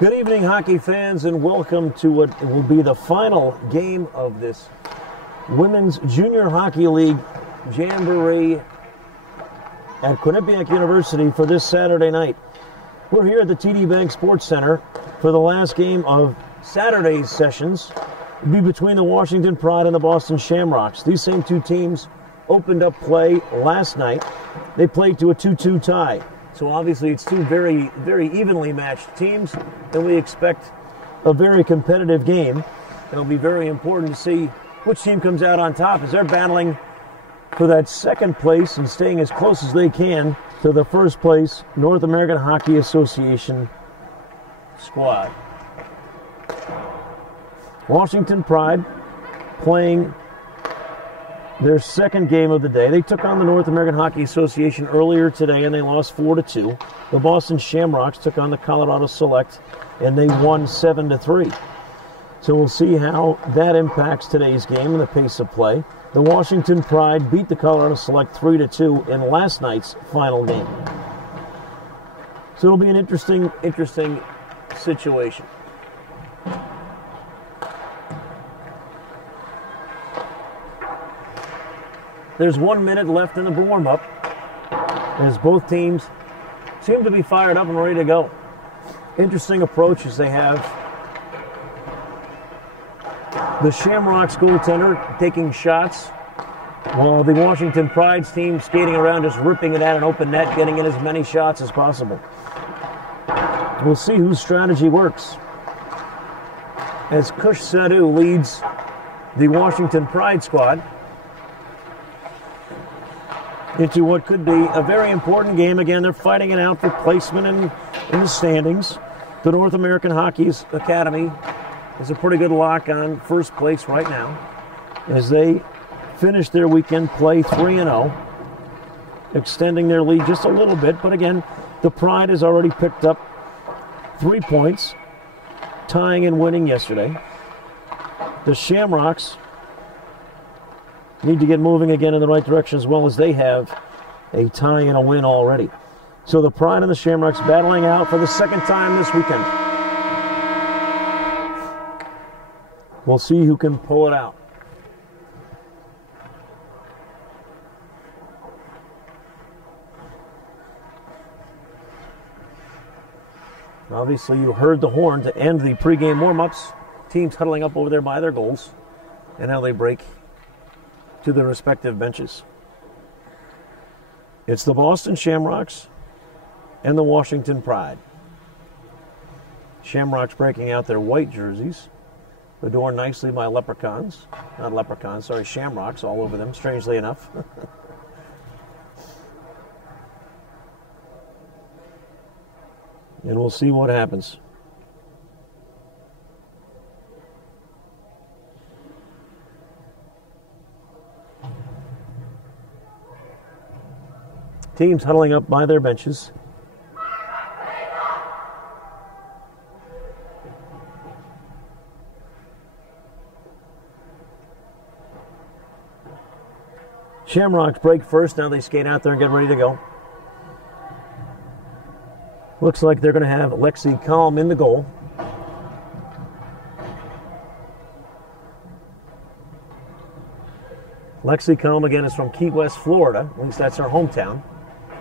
Good evening, hockey fans, and welcome to what will be the final game of this Women's Junior Hockey League Jamboree at Quinnipiac University for this Saturday night. We're here at the TD Bank Sports Center for the last game of Saturday's sessions. It'll be between the Washington Pride and the Boston Shamrocks. These same two teams opened up play last night. They played to a 2-2 tie. So obviously it's two very, very evenly matched teams, and we expect a very competitive game. It'll be very important to see which team comes out on top as they're battling for that second place and staying as close as they can to the first place North American Hockey Association squad. Washington Pride playing their second game of the day. They took on the North American Hockey Association earlier today and they lost 4-2. The Boston Shamrocks took on the Colorado Select and they won 7-3. So we'll see how that impacts today's game and the pace of play. The Washington Pride beat the Colorado Select 3-2 in last night's final game. So it'll be an interesting situation. There's 1 minute left in the warm-up as both teams seem to be fired up and ready to go. Interesting approaches they have. The Shamrocks goaltender taking shots while the Washington Pride's team skating around just ripping it at an open net, getting in as many shots as possible. We'll see whose strategy works as Kush Sadhu leads the Washington Pride squad into what could be a very important game. Again, they're fighting it out for placement in the standings. The North American Hockey Academy is a pretty good lock on first place right now as they finish their weekend play 3-0, extending their lead just a little bit. But again, the Pride has already picked up 3 points, tying and winning yesterday. The Shamrocks need to get moving again in the right direction as well, as they have a tie and a win already. So the Pride and the Shamrocks battling out for the second time this weekend. We'll see who can pull it out. Obviously, you heard the horn to end the pregame warm-ups. Teams huddling up over there by their goals. And now they break to their respective benches. It's the Boston Shamrocks and the Washington Pride. Shamrocks breaking out their white jerseys, adorned nicely by leprechauns. Not leprechauns, sorry, shamrocks all over them, strangely enough. And we'll see what happens. Teams huddling up by their benches. Shamrocks break first. Now they skate out there and get ready to go. Looks like they're going to have Lexi Kalm in the goal. Lexi Kalm, again, is from Key West, Florida. At least that's her hometown.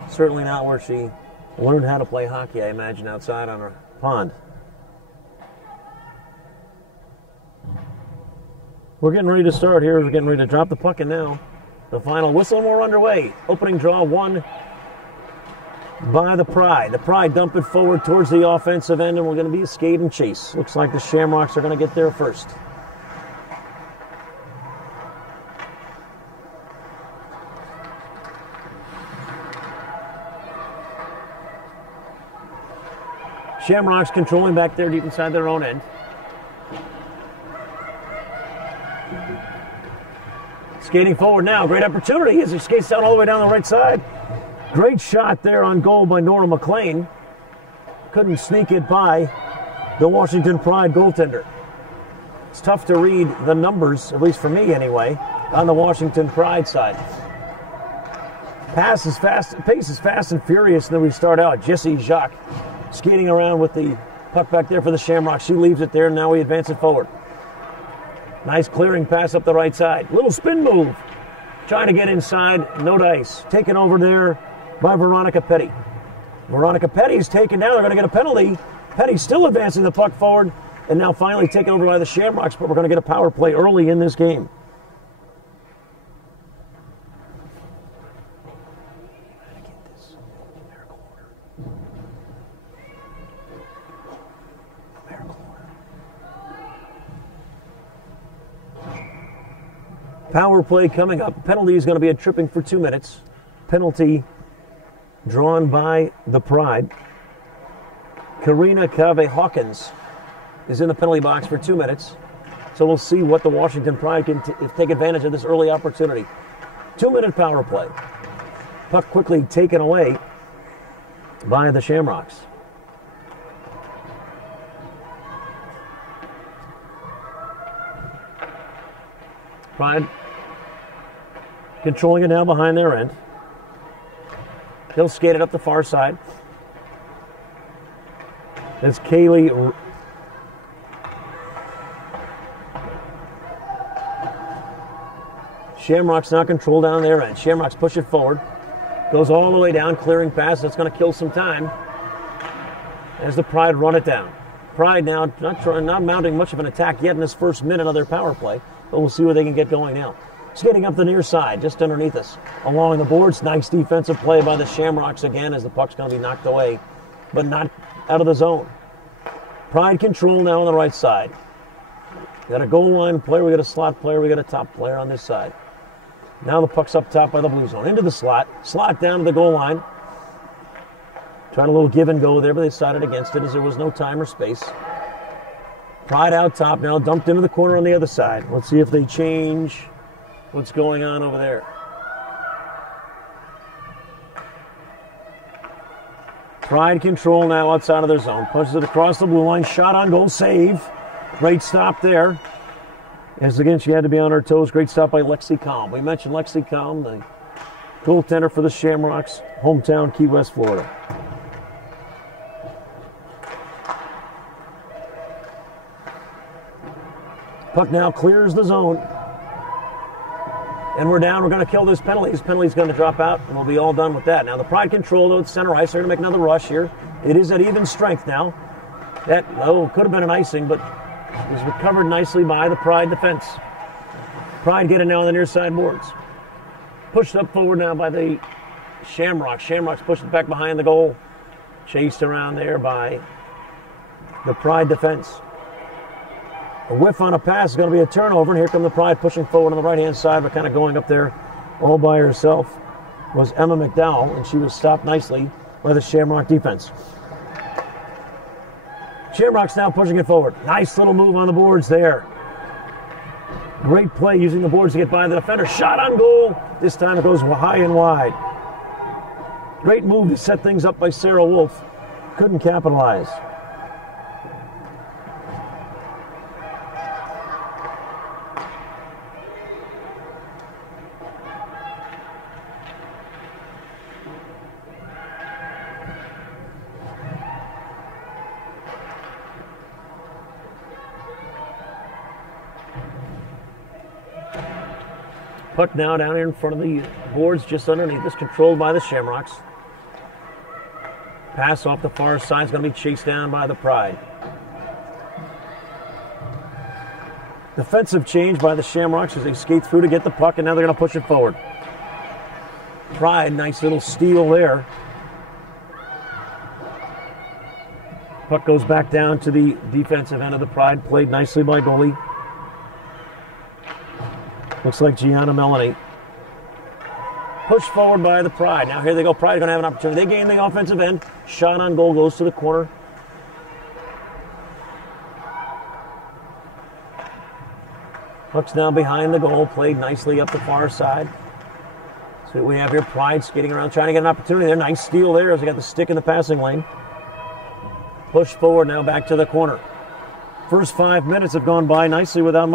Certainly not where she learned how to play hockey, I imagine, outside on her pond. We're getting ready to start here. We're getting ready to drop the puck in now. The final whistle, and we're underway. Opening draw won by the Pride. The Pride dump it forward towards the offensive end, and we're going to be a skate and chase. Looks like the Shamrocks are going to get there first. Shamrocks controlling back there deep inside their own end. Skating forward now. Great opportunity as he skates down all the way down the right side. Great shot there on goal by Nora McLean. Couldn't sneak it by the Washington Pride goaltender. It's tough to read the numbers, at least for me anyway, on the Washington Pride side. Pace is fast and furious, and then we start out. Jesse Jacques skating around with the Puck back there for the Shamrocks. She leaves it there, and now we advance it forward. Nice clearing pass up the right side. Little spin move. Trying to get inside. No dice. Taken over there by Veronica Petty. Veronica Petty's taken down. They're going to get a penalty. Petty's still advancing the puck forward, and now finally taken over by the Shamrocks, but we're going to get a power play early in this game. Power play coming up. Penalty is going to be a tripping for 2 minutes. Penalty drawn by the Pride. Karina Cave-Hawkins is in the penalty box for 2 minutes. So we'll see what the Washington Pride can take advantage of this early opportunity. 2-minute power play. Puck quickly taken away by the Shamrocks. Pride controlling it now behind their end. He'll skate it up the far side. As Kaylee Shamrocks now control down their end. Shamrocks push it forward. Goes all the way down, clearing pass. That's going to kill some time as the Pride run it down. Pride now not mounting much of an attack yet in this first minute of their power play, but we'll see where they can get going now. Skating up the near side, just underneath us. Along the boards, nice defensive play by the Shamrocks again as the puck's going to be knocked away, but not out of the zone. Pride control now on the right side. We got a goal line player, we got a slot player, we got a top player on this side. Now the puck's up top by the blue zone. Into the slot down to the goal line. Tried a little give and go there, but they decided against it as there was no time or space. Pride out top now, dumped into the corner on the other side. Let's see if they change what's going on over there. Pride control now outside of their zone. Pushes it across the blue line. Shot on goal. Save. Great stop there. As again, she had to be on her toes. Great stop by Lexi Kalm. We mentioned Lexi Kalm, the goaltender for the Shamrocks, hometown Key West, Florida. Puck now clears the zone. And we're down. We're going to kill this penalty. This penalty is going to drop out, and we'll be all done with that. Now the Pride control, though, at center ice. They're going to make another rush here. It is at even strength now. That, could have been an icing, but it was recovered nicely by the Pride defense. Pride getting now on the near side boards. Pushed up forward now by the Shamrocks. Shamrocks pushed it back behind the goal. Chased around there by the Pride defense. A whiff on a pass is going to be a turnover, and here come the Pride pushing forward on the right-hand side, but kind of going up there all by herself was Emma McDowell, and she was stopped nicely by the Shamrock defense. Shamrocks now pushing it forward. Nice little move on the boards there. Great play using the boards to get by the defender. Shot on goal. This time it goes high and wide. Great move to set things up by Sarah Wolf. Couldn't capitalize. Puck now down here in front of the boards just underneath us, controlled by the Shamrocks. Pass off the far side is going to be chased down by the Pride. Defensive change by the Shamrocks as they skate through to get the puck, and now they're going to push it forward. Pride, nice little steal there. Puck goes back down to the defensive end of the Pride, played nicely by goalie. Looks like Gianna Melanie. Pushed forward by the Pride. Now here they go. Pride are going to have an opportunity. They gain the offensive end. Shot on goal goes to the corner. Puck's now behind the goal. Played nicely up the far side. So we have here Pride skating around trying to get an opportunity there. Nice steal there as they got the stick in the passing lane. Push forward now back to the corner. First 5 minutes have gone by nicely without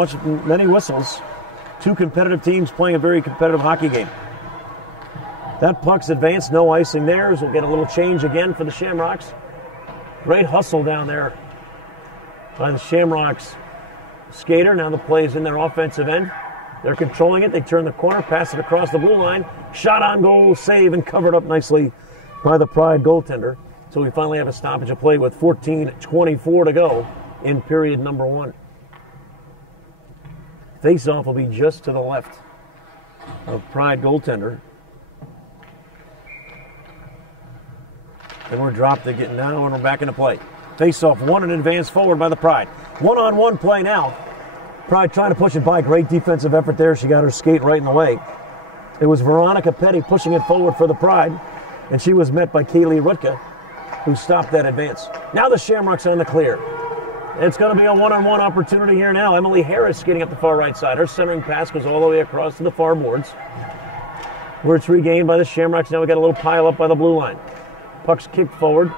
many whistles. Two competitive teams playing a very competitive hockey game. That puck's advanced, no icing there, as we'll get a little change again for the Shamrocks. Great hustle down there by the Shamrocks skater. Now the play is in their offensive end. They're controlling it. They turn the corner, pass it across the blue line. Shot on goal, save, and covered up nicely by the Pride goaltender. So we finally have a stoppage of play with 14:24 to go in period number 1. Face-off will be just to the left of Pride goaltender. And we're dropped again now, and we're back into play. Face-off, one and advance forward by the Pride. One-on-one play now. Pride trying to push it by. Great defensive effort there. She got her skate right in the way. It was Veronica Petty pushing it forward for the Pride, and she was met by Kaylee Rutka, who stopped that advance. Now the Shamrocks on the clear. It's going to be a one-on-one opportunity here now. Emily Harris skating up the far right side. Her centering pass goes all the way across to the far boards, where it's regained by the Shamrocks. Now we got a little pile up by the blue line. Puck's kicked forward,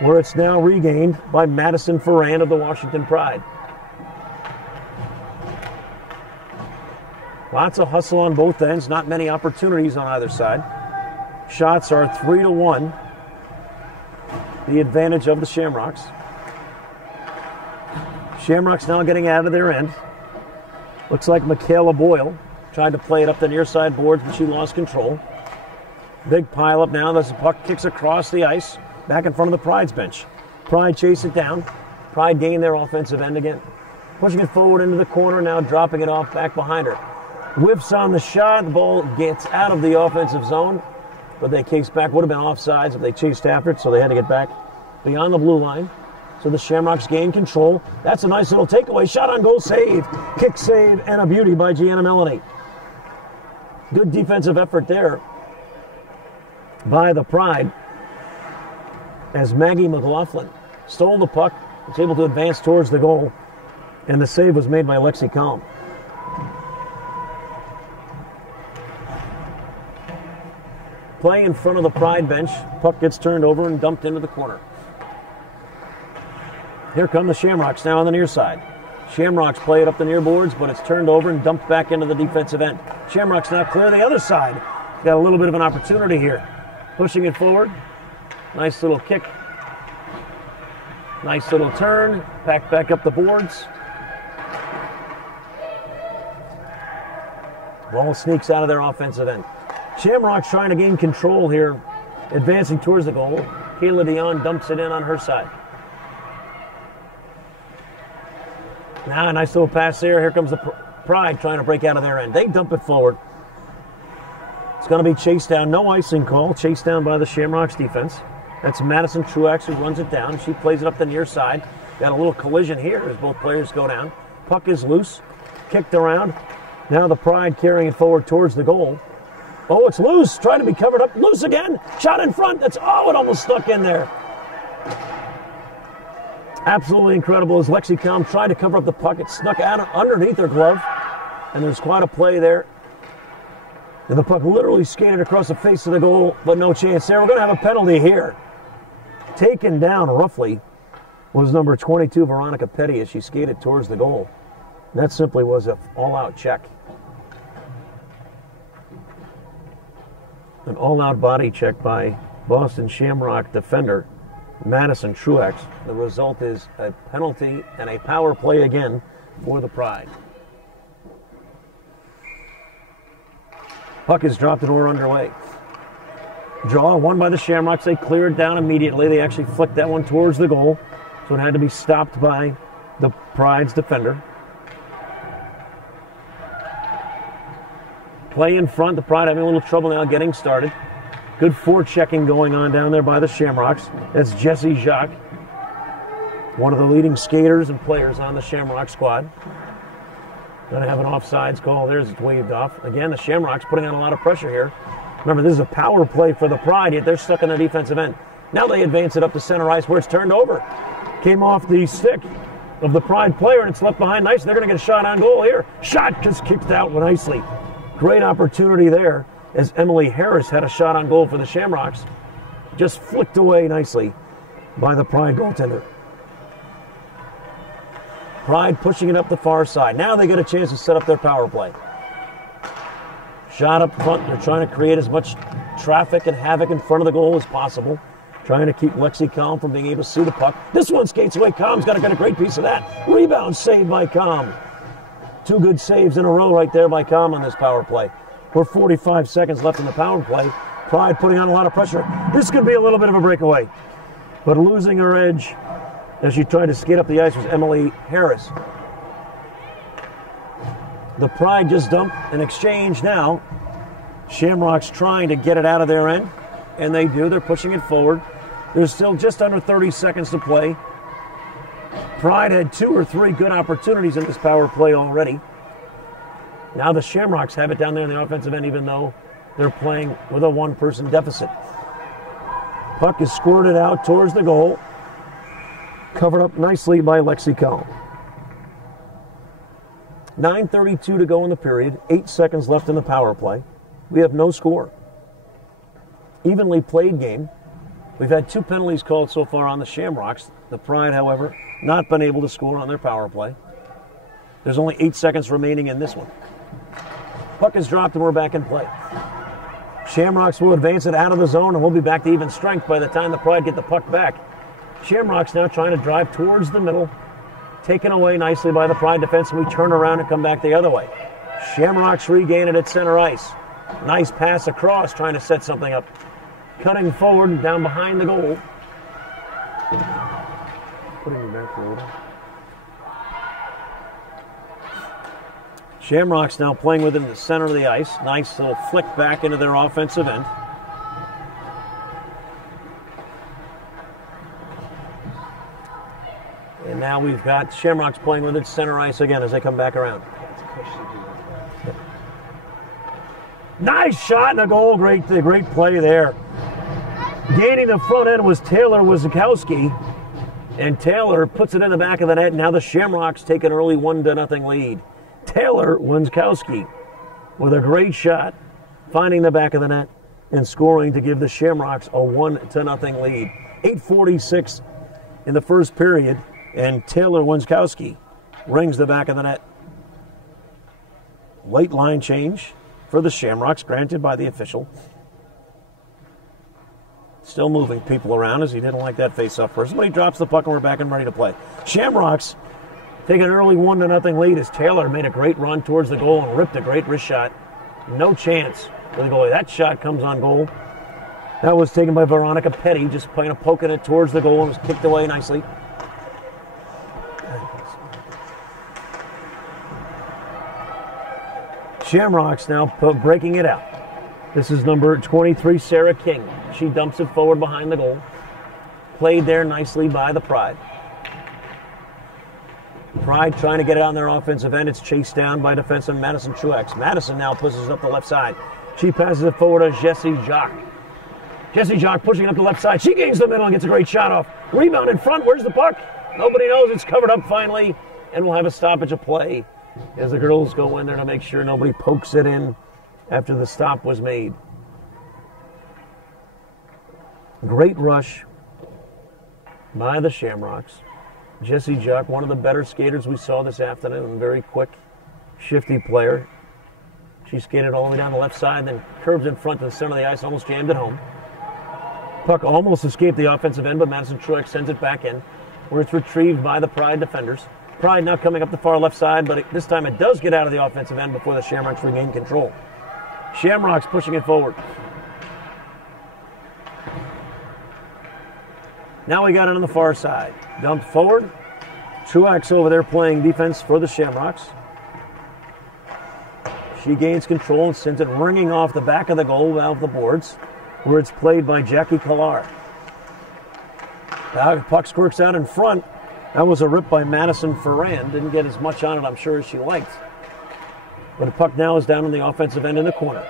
where it's now regained by Madison Ferrand of the Washington Pride. Lots of hustle on both ends, not many opportunities on either side. Shots are 3-1. The advantage of the Shamrocks. Shamrocks now getting out of their end. Looks like Michaela Boyle tried to play it up the near side boards, but she lost control. Big pile up now as the puck kicks across the ice, back in front of the Pride's bench. Pride chase it down. Pride gain their offensive end again. Pushing it forward into the corner, now dropping it off back behind her. Whiffs on the shot, the ball gets out of the offensive zone, but they case back. Would have been offsides if they chased after it, so they had to get back beyond the blue line. So the Shamrocks gain control. That's a nice little takeaway. Shot on goal, save. Kick save, and a beauty by Gianna Melanie. Good defensive effort there by the Pride, as Maggie McLaughlin stole the puck, was able to advance towards the goal, and the save was made by Lexi Kalm. Play in front of the Pride bench. Puck gets turned over and dumped into the corner. Here come the Shamrocks now on the near side. Shamrocks play it up the near boards, but it's turned over and dumped back into the defensive end. Shamrocks now clear the other side. Got a little bit of an opportunity here. Pushing it forward. Nice little kick. Nice little turn. Back up the boards. Ball sneaks out of their offensive end. Shamrocks trying to gain control here, advancing towards the goal. Kayla Dion dumps it in on her side. Now a nice little pass there. Here comes the Pride trying to break out of their end. They dump it forward. It's going to be chased down. No icing call. Chased down by the Shamrocks defense. That's Madison Truax who runs it down. She plays it up the near side. Got a little collision here as both players go down. Puck is loose. Kicked around. Now the Pride carrying it forward towards the goal. Oh, it's loose. Trying to be covered up. Loose again. Shot in front. It almost stuck in there. Absolutely incredible as Lexi Kalm tried to cover up the puck. It snuck out underneath her glove. And there's quite a play there. And the puck literally skated across the face of the goal, but no chance there. We're going to have a penalty here. Taken down roughly was number 22, Veronica Petty, as she skated towards the goal. That simply was an all-out check. An all-out body check by Boston Shamrock defender Madison Truax. The result is a penalty and a power play again for the Pride. Puck is dropped and we're underway. Draw won by the Shamrocks. They cleared down immediately. They actually flicked that one towards the goal, so it had to be stopped by the Pride's defender. Play in front. The Pride having a little trouble now getting started. Good forechecking going on down there by the Shamrocks. That's Jessie Jacques, one of the leading skaters and players on the Shamrock squad. Going to have an offsides call. There's it's waved off. Again, the Shamrocks putting on a lot of pressure here. Remember, this is a power play for the Pride, yet they're stuck in the defensive end. Now they advance it up to center ice where it's turned over. Came off the stick of the Pride player and it's left behind nice. They're going to get a shot on goal here. Shot just kicked out nicely. Great opportunity there as Emily Harris had a shot on goal for the Shamrocks. Just flicked away nicely by the Pride goaltender. Pride pushing it up the far side. Now they get a chance to set up their power play. Shot up front. They're trying to create as much traffic and havoc in front of the goal as possible. trying to keep Lexi Calm from being able to see the puck. This one skates away. Calm's got to get a great piece of that. Rebound saved by Calm. 2 good saves in a row right there by Calm on this power play. We're 45 seconds left in the power play. Pride putting on a lot of pressure. This could be a little bit of a breakaway. But losing her edge as she tried to skate up the ice was Emily Harris. The Pride just dumped an exchange now. Shamrocks trying to get it out of their end, and they do. They're pushing it forward. There's still just under 30 seconds to play. Pride had 2 or 3 good opportunities in this power play already. Now the Shamrocks have it down there in the offensive end, even though they're playing with a 1-person deficit. Puck is squirted out towards the goal. Covered up nicely by Lexi Calm. 9:32 to go in the period. 8 seconds left in the power play. We have no score. Evenly played game. We've had 2 penalties called so far on the Shamrocks. The Pride, however, not been able to score on their power play. There's only 8 seconds remaining in this one. Puck is dropped and we're back in play. Shamrocks will advance it out of the zone and we'll be back to even strength by the time the Pride get the puck back. Shamrocks now trying to drive towards the middle. Taken away nicely by the Pride defense, and we turn around and come back the other way. Shamrocks regain it at center ice. Nice pass across, trying to set something up. Cutting forward down behind the goal. Putting it back forward. Shamrocks now playing within the center of the ice. Nice little flick back into their offensive end. And now we've got Shamrocks playing with its center ice again as they come back around. Nice shot and a goal. Great play there. Gaining the front end was Taylor Wazikowski. And Taylor puts it in the back of the net. Now the Shamrocks take an early 1-0 lead. Taylor Wazikowski with a great shot, finding the back of the net and scoring to give the Shamrocks a 1-0 lead. 8:46 in the first period. And Taylor Wazikowski rings the back of the net. Late line change for the Shamrocks, granted by the official. Still moving people around as he didn't like that face-off first. But he drops the puck and we're back and ready to play. Shamrocks take an early 1-0 lead as Taylor made a great run towards the goal and ripped a great wrist shot. No chance for the goalie. That shot comes on goal. That was taken by Veronica Petty, just poking it towards the goal and was kicked away nicely. Shamrocks now breaking it out. This is number 23, Sarah King. She dumps it forward behind the goal. Played there nicely by the Pride. Pride trying to get it on their offensive end. It's chased down by defenseman Madison Truex. Madison now pushes it up the left side. She passes it forward to Jessie Jacques. Jessie Jacques pushing it up the left side. She gains the middle and gets a great shot off. Rebound in front. Where's the puck? Nobody knows. It's covered up finally. And we'll have a stoppage of play as the girls go in there to make sure nobody pokes it in after the stop was made. Great rush by the Shamrocks. Jessie Jacques, one of the better skaters we saw this afternoon. Very quick, shifty player. She skated all the way down the left side, then curves in front to the center of the ice, almost jammed it home. Puck almost escaped the offensive end, but Madison Truex sends it back in, where it's retrieved by the Pride defenders. Pride now coming up the far left side, but this time it does get out of the offensive end before the Shamrocks regain control. Shamrocks pushing it forward. Now we got it on the far side. Dumped forward. Truex over there playing defense for the Shamrocks. She gains control and sends it ringing off the back of the goal out of the boards, where it's played by Jackie Killar. Now the puck squirts out in front. That was a rip by Madison Ferrand. Didn't get as much on it, I'm sure, as she liked. But the puck now is down on the offensive end in the corner.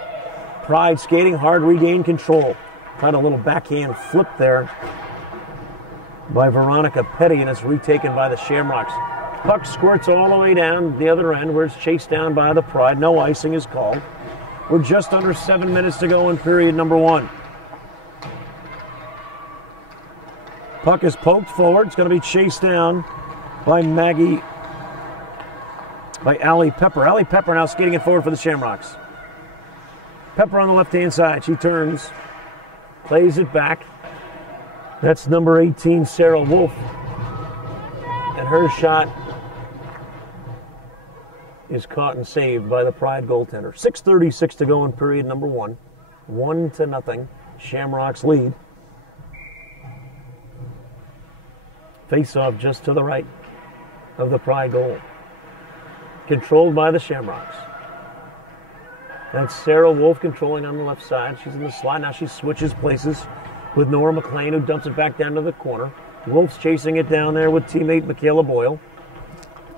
Pride skating hard, regain control. Tried a little backhand flip there by Veronica Petty, and it's retaken by the Shamrocks. Puck squirts all the way down the other end, where it's chased down by the Pride. No icing is called. We're just under 7 minutes to go in period number 1. Puck is poked forward. It's going to be chased down by Allie Pepper. Allie Pepper now skating it forward for the Shamrocks. Pepper on the left-hand side. She turns, plays it back. That's number 18, Sarah Wolf. And her shot is caught and saved by the Pride goaltender. 6:36 to go in period number 1. 1-0. Shamrocks lead. Face-off just to the right of the Pride goal. Controlled by the Shamrocks. That's Sarah Wolf controlling on the left side. She's in the slot. Now she switches places with Nora McLean, who dumps it back down to the corner. Wolf's chasing it down there with teammate Michaela Boyle.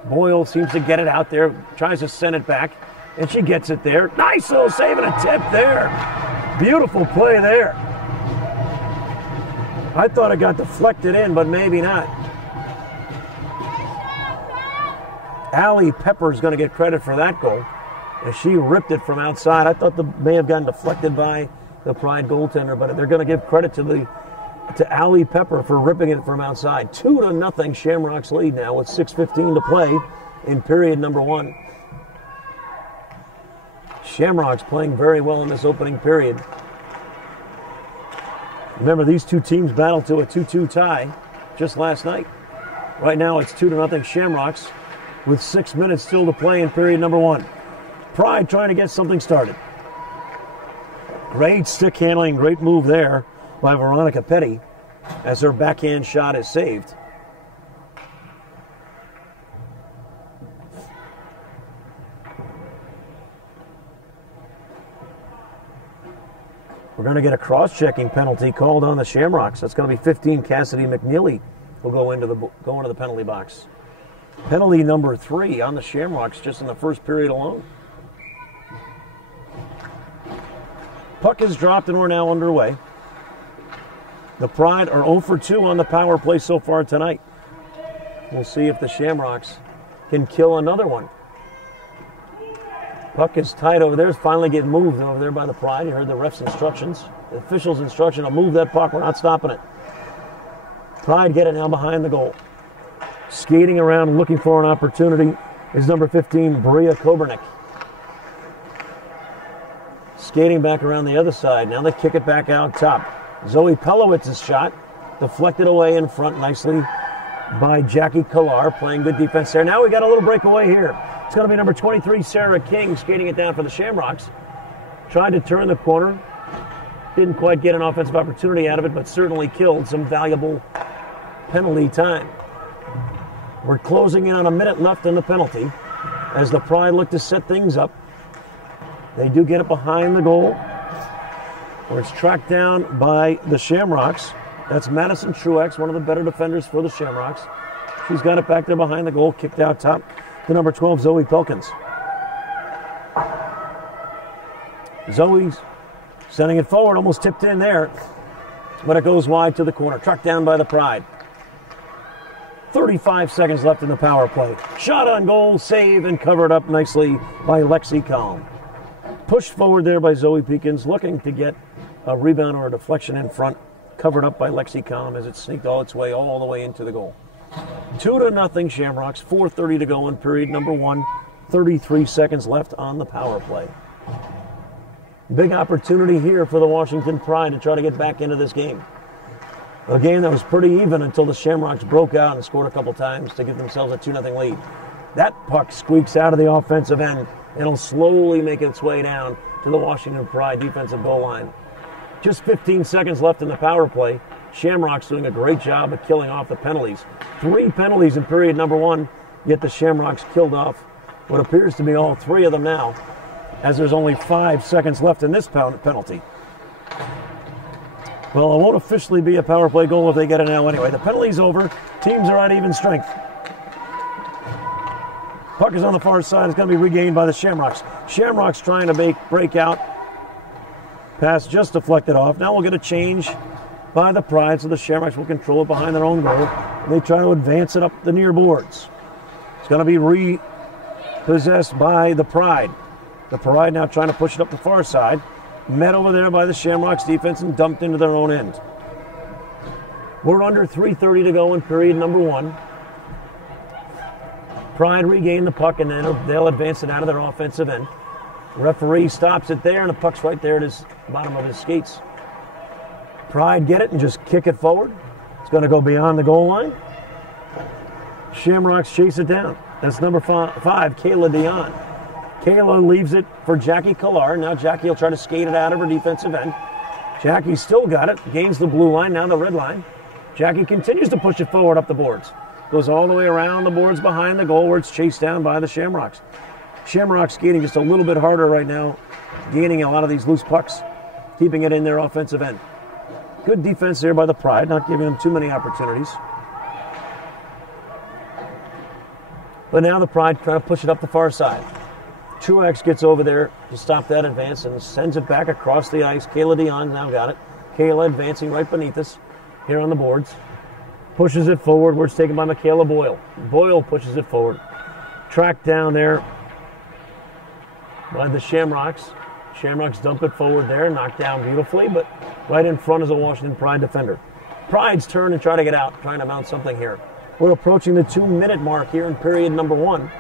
Boyle seems to get it out there, tries to send it back, and she gets it there. Nice little save and a tip there. Beautiful play there. I thought it got deflected in, but maybe not. Allie Pepper's going to get credit for that goal, as she ripped it from outside. I thought it may have gotten deflected by the Pride goaltender, but they're going to give credit to Allie Pepper for ripping it from outside. 2-0 Shamrocks lead now with 6:15 to play in period number 1. Shamrocks playing very well in this opening period. Remember, these two teams battled to a 2-2 tie just last night. Right now it's 2-0 Shamrocks with 6 minutes still to play in period number 1. Pride trying to get something started. Great stick handling, great move there by Veronica Petty as her backhand shot is saved. We're going to get a cross-checking penalty called on the Shamrocks. That's going to be 15. Cassidy McNeely will go into the penalty box. Penalty number 3 on the Shamrocks just in the first period alone. Puck is dropped and we're now underway. The Pride are 0 for 2 on the power play so far tonight. We'll see if the Shamrocks can kill another one. Puck is tight over there. It's finally getting moved over there by the Pride. You heard the ref's instructions. The official's instruction to move that puck. We're not stopping it. Pride get it now behind the goal. Skating around looking for an opportunity is number 15, Bria Kobernick. Skating back around the other side. Now they kick it back out top. Zoe Pelowitz's shot deflected away in front nicely by Jackie Kollar, playing good defense there. Now we got a little breakaway here. It's going to be number 23, Sarah King, skating it down for the Shamrocks. Tried to turn the corner. Didn't quite get an offensive opportunity out of it, but certainly killed some valuable penalty time. We're closing in on a minute left in the penalty as the Pride look to set things up. They do get it behind the goal, where it's tracked down by the Shamrocks. That's Madison Truex, one of the better defenders for the Shamrocks. She's got it back there behind the goal, kicked out top to number 12, Zoe Pilkins. Zoe's sending it forward, almost tipped in there, but it goes wide to the corner, tracked down by the Pride. 35 seconds left in the power play. Shot on goal, save, and covered up nicely by Lexi Collin. Pushed forward there by Zoe Pilkins, looking to get a rebound or a deflection in front. Covered up by Lexi Collin as it sneaked all the way into the goal. 2-0 Shamrocks, 4:30 to go in period number 1. 33 seconds left on the power play. Big opportunity here for the Washington Pride to try to get back into this game. A game that was pretty even until the Shamrocks broke out and scored a couple times to give themselves a 2-0 lead. That puck squeaks out of the offensive end and it'll slowly make its way down to the Washington Pride defensive goal line. Just 15 seconds left in the power play. Shamrocks doing a great job of killing off the penalties. 3 penalties in period number 1, yet the Shamrocks killed off what appears to be all 3 of them now, as there's only 5 seconds left in this penalty. Well, it won't officially be a power play goal if they get it now anyway. The penalty's over. Teams are at even strength. Puck is on the far side. It's going to be regained by the Shamrocks. Shamrocks trying to break out. Pass just deflected off. Now we'll get a change by the Pride, so the Shamrocks will control it behind their own goal. And they try to advance it up the near boards. It's going to be repossessed by the Pride. The Pride now trying to push it up the far side. Met over there by the Shamrocks defense and dumped into their own end. We're under 3:30 to go in period number 1. Pride regain the puck and then they'll advance it out of their offensive end. Referee stops it there and the puck's right there at his bottom of his skates. Pride get it and just kick it forward. It's going to go beyond the goal line. Shamrocks chase it down. That's number 5, Kayla Dion. Kayla leaves it for Jackie Killar. Now Jackie will try to skate it out of her defensive end. Jackie still got it. Gains the blue line, now the red line. Jackie continues to push it forward up the boards. Goes all the way around the boards behind the goal where it's chased down by the Shamrocks. Shamrocks skating just a little bit harder right now, gaining a lot of these loose pucks, keeping it in their offensive end. Good defense there by the Pride, not giving them too many opportunities. But now the Pride trying to push it up the far side. Truax gets over there to stop that advance and sends it back across the ice. Kayla Dion now got it. Kayla advancing right beneath us here on the boards. Pushes it forward where it's taken by Michaela Boyle. Boyle pushes it forward. Tracked down there by the Shamrocks. Shamrocks dump it forward there, knocked down beautifully, but right in front is a Washington Pride defender. Pride's turn and try to get out, trying to mount something here. We're approaching the 2-minute mark here in period number 1.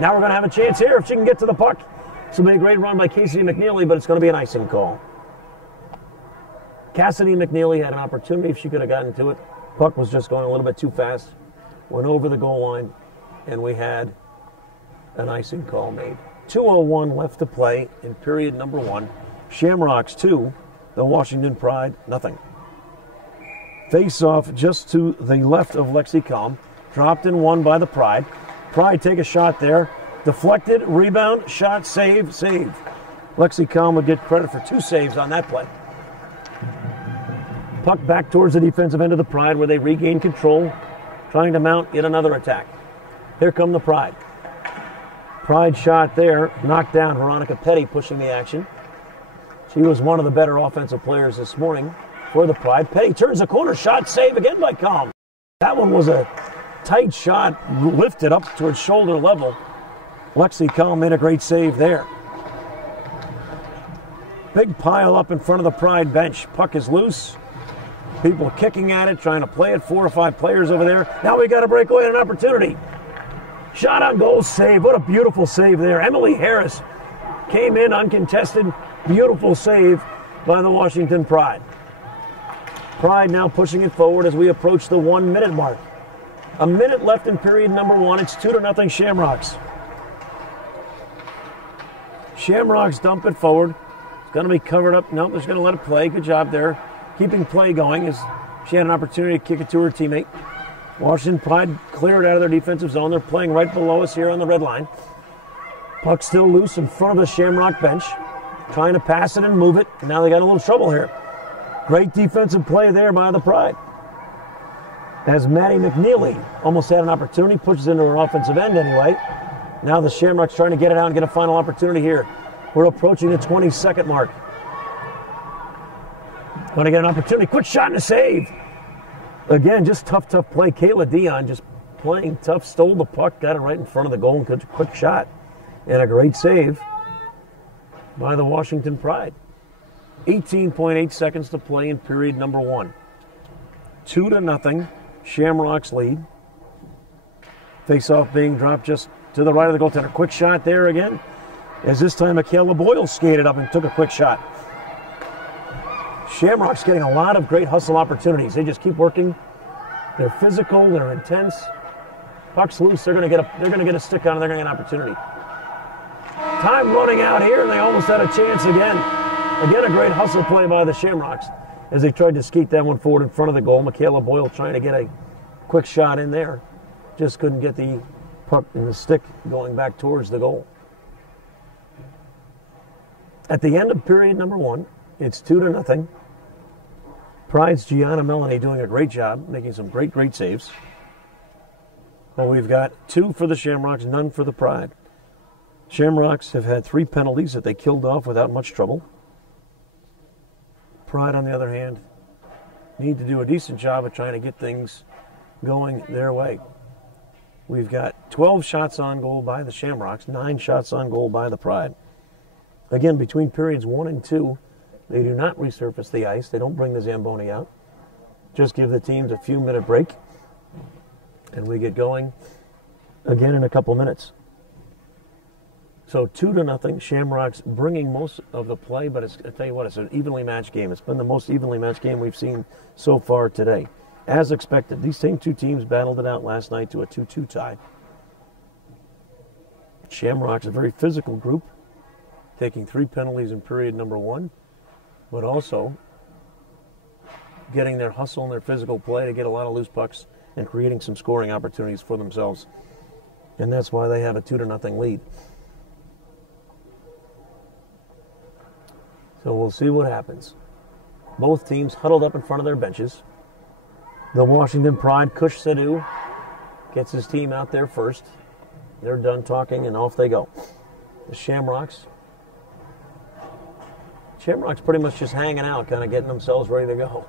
Now we're going to have a chance here if she can get to the puck. This will be a great run by Casey McNeely, but it's going to be an icing call. Cassidy McNeely had an opportunity if she could have gotten to it. Puck was just going a little bit too fast. Went over the goal line, and we had an icing call made. 2:01 left to play in period number 1. Shamrocks 2, the Washington Pride nothing. Face-off just to the left of Lexi Calm. Dropped and won by the Pride. Pride take a shot there. Deflected, rebound, shot, save. Lexi Calm would get credit for 2 saves on that play. Puck back towards the defensive end of the Pride where they regain control, trying to mount yet another attack. Here come the Pride. Pride shot there, knocked down. Veronica Petty pushing the action. She was one of the better offensive players this morning for the Pride. Petty turns the corner, shot, save again by Calm. That one was a tight shot, lifted up towards shoulder level. Lexi Calm made a great save there. Big pile up in front of the Pride bench. Puck is loose. People kicking at it, trying to play it. 4 or 5 players over there. Now we got a breakaway and an opportunity. Shot on goal, save. What a beautiful save there. Emily Harris came in uncontested. Beautiful save by the Washington Pride. Pride now pushing it forward as we approach the 1-minute mark. A minute left in period number 1. It's 2-0 Shamrocks. Shamrocks dump it forward. It's going to be covered up. Nope, they're just going to let it play. Good job there. Keeping play going as she had an opportunity to kick it to her teammate. Washington Pride cleared out of their defensive zone. They're playing right below us here on the red line. Puck still loose in front of the Shamrock bench. Trying to pass it and move it. Now they got a little trouble here. Great defensive play there by the Pride. As Maddie McNeely almost had an opportunity, pushes into her offensive end anyway. Now the Shamrocks trying to get it out and get a final opportunity here. We're approaching the 20-second mark. Going to get an opportunity. Quick shot and a save. Again, just tough play. Kayla Dion just playing tough. Stole the puck, got it right in front of the goal. And quick shot and a great save by the Washington Pride. 18.8 seconds to play in period number 1. 2-0. Shamrocks lead. Face-off being dropped just to the right of the goaltender. Quick shot there again. As this time Michaela Boyle skated up and took a quick shot. Shamrocks getting a lot of great hustle opportunities. They just keep working. They're physical. They're intense. Puck's loose. They're going to get a stick on. And they're going to get an opportunity. Time running out here, and they almost had a chance again. Again, a great hustle play by the Shamrocks as they tried to skate that one forward in front of the goal. Michaela Boyle trying to get a quick shot in there. Just couldn't get the puck and the stick going back towards the goal. At the end of period number 1, it's 2-0. Pride's Gianna Melanie doing a great job, making some great saves. Well, we've got 2 for the Shamrocks, none for the Pride. Shamrocks have had 3 penalties that they killed off without much trouble. Pride, on the other hand, need to do a decent job of trying to get things going their way. We've got 12 shots on goal by the Shamrocks, 9 shots on goal by the Pride. Again, between periods 1 and 2, they do not resurface the ice. They don't bring the Zamboni out. Just give the teams a few-minute break, and we get going again in a couple minutes. So 2-0, Shamrocks bringing most of the play, but I tell you what, it's an evenly matched game. It's been the most evenly matched game we've seen so far today. as expected. These same two teams battled it out last night to a 2-2 tie. Shamrocks, a very physical group, taking 3 penalties in period number 1, but also getting their hustle and their physical play to get a lot of loose pucks and creating some scoring opportunities for themselves. And that's why they have a 2-0 lead. So we'll see what happens. Both teams huddled up in front of their benches. The Washington Pride, Kush Sidhu, gets his team out there first. They're done talking and off they go. The Shamrocks pretty much just hanging out, kind of getting themselves ready to go.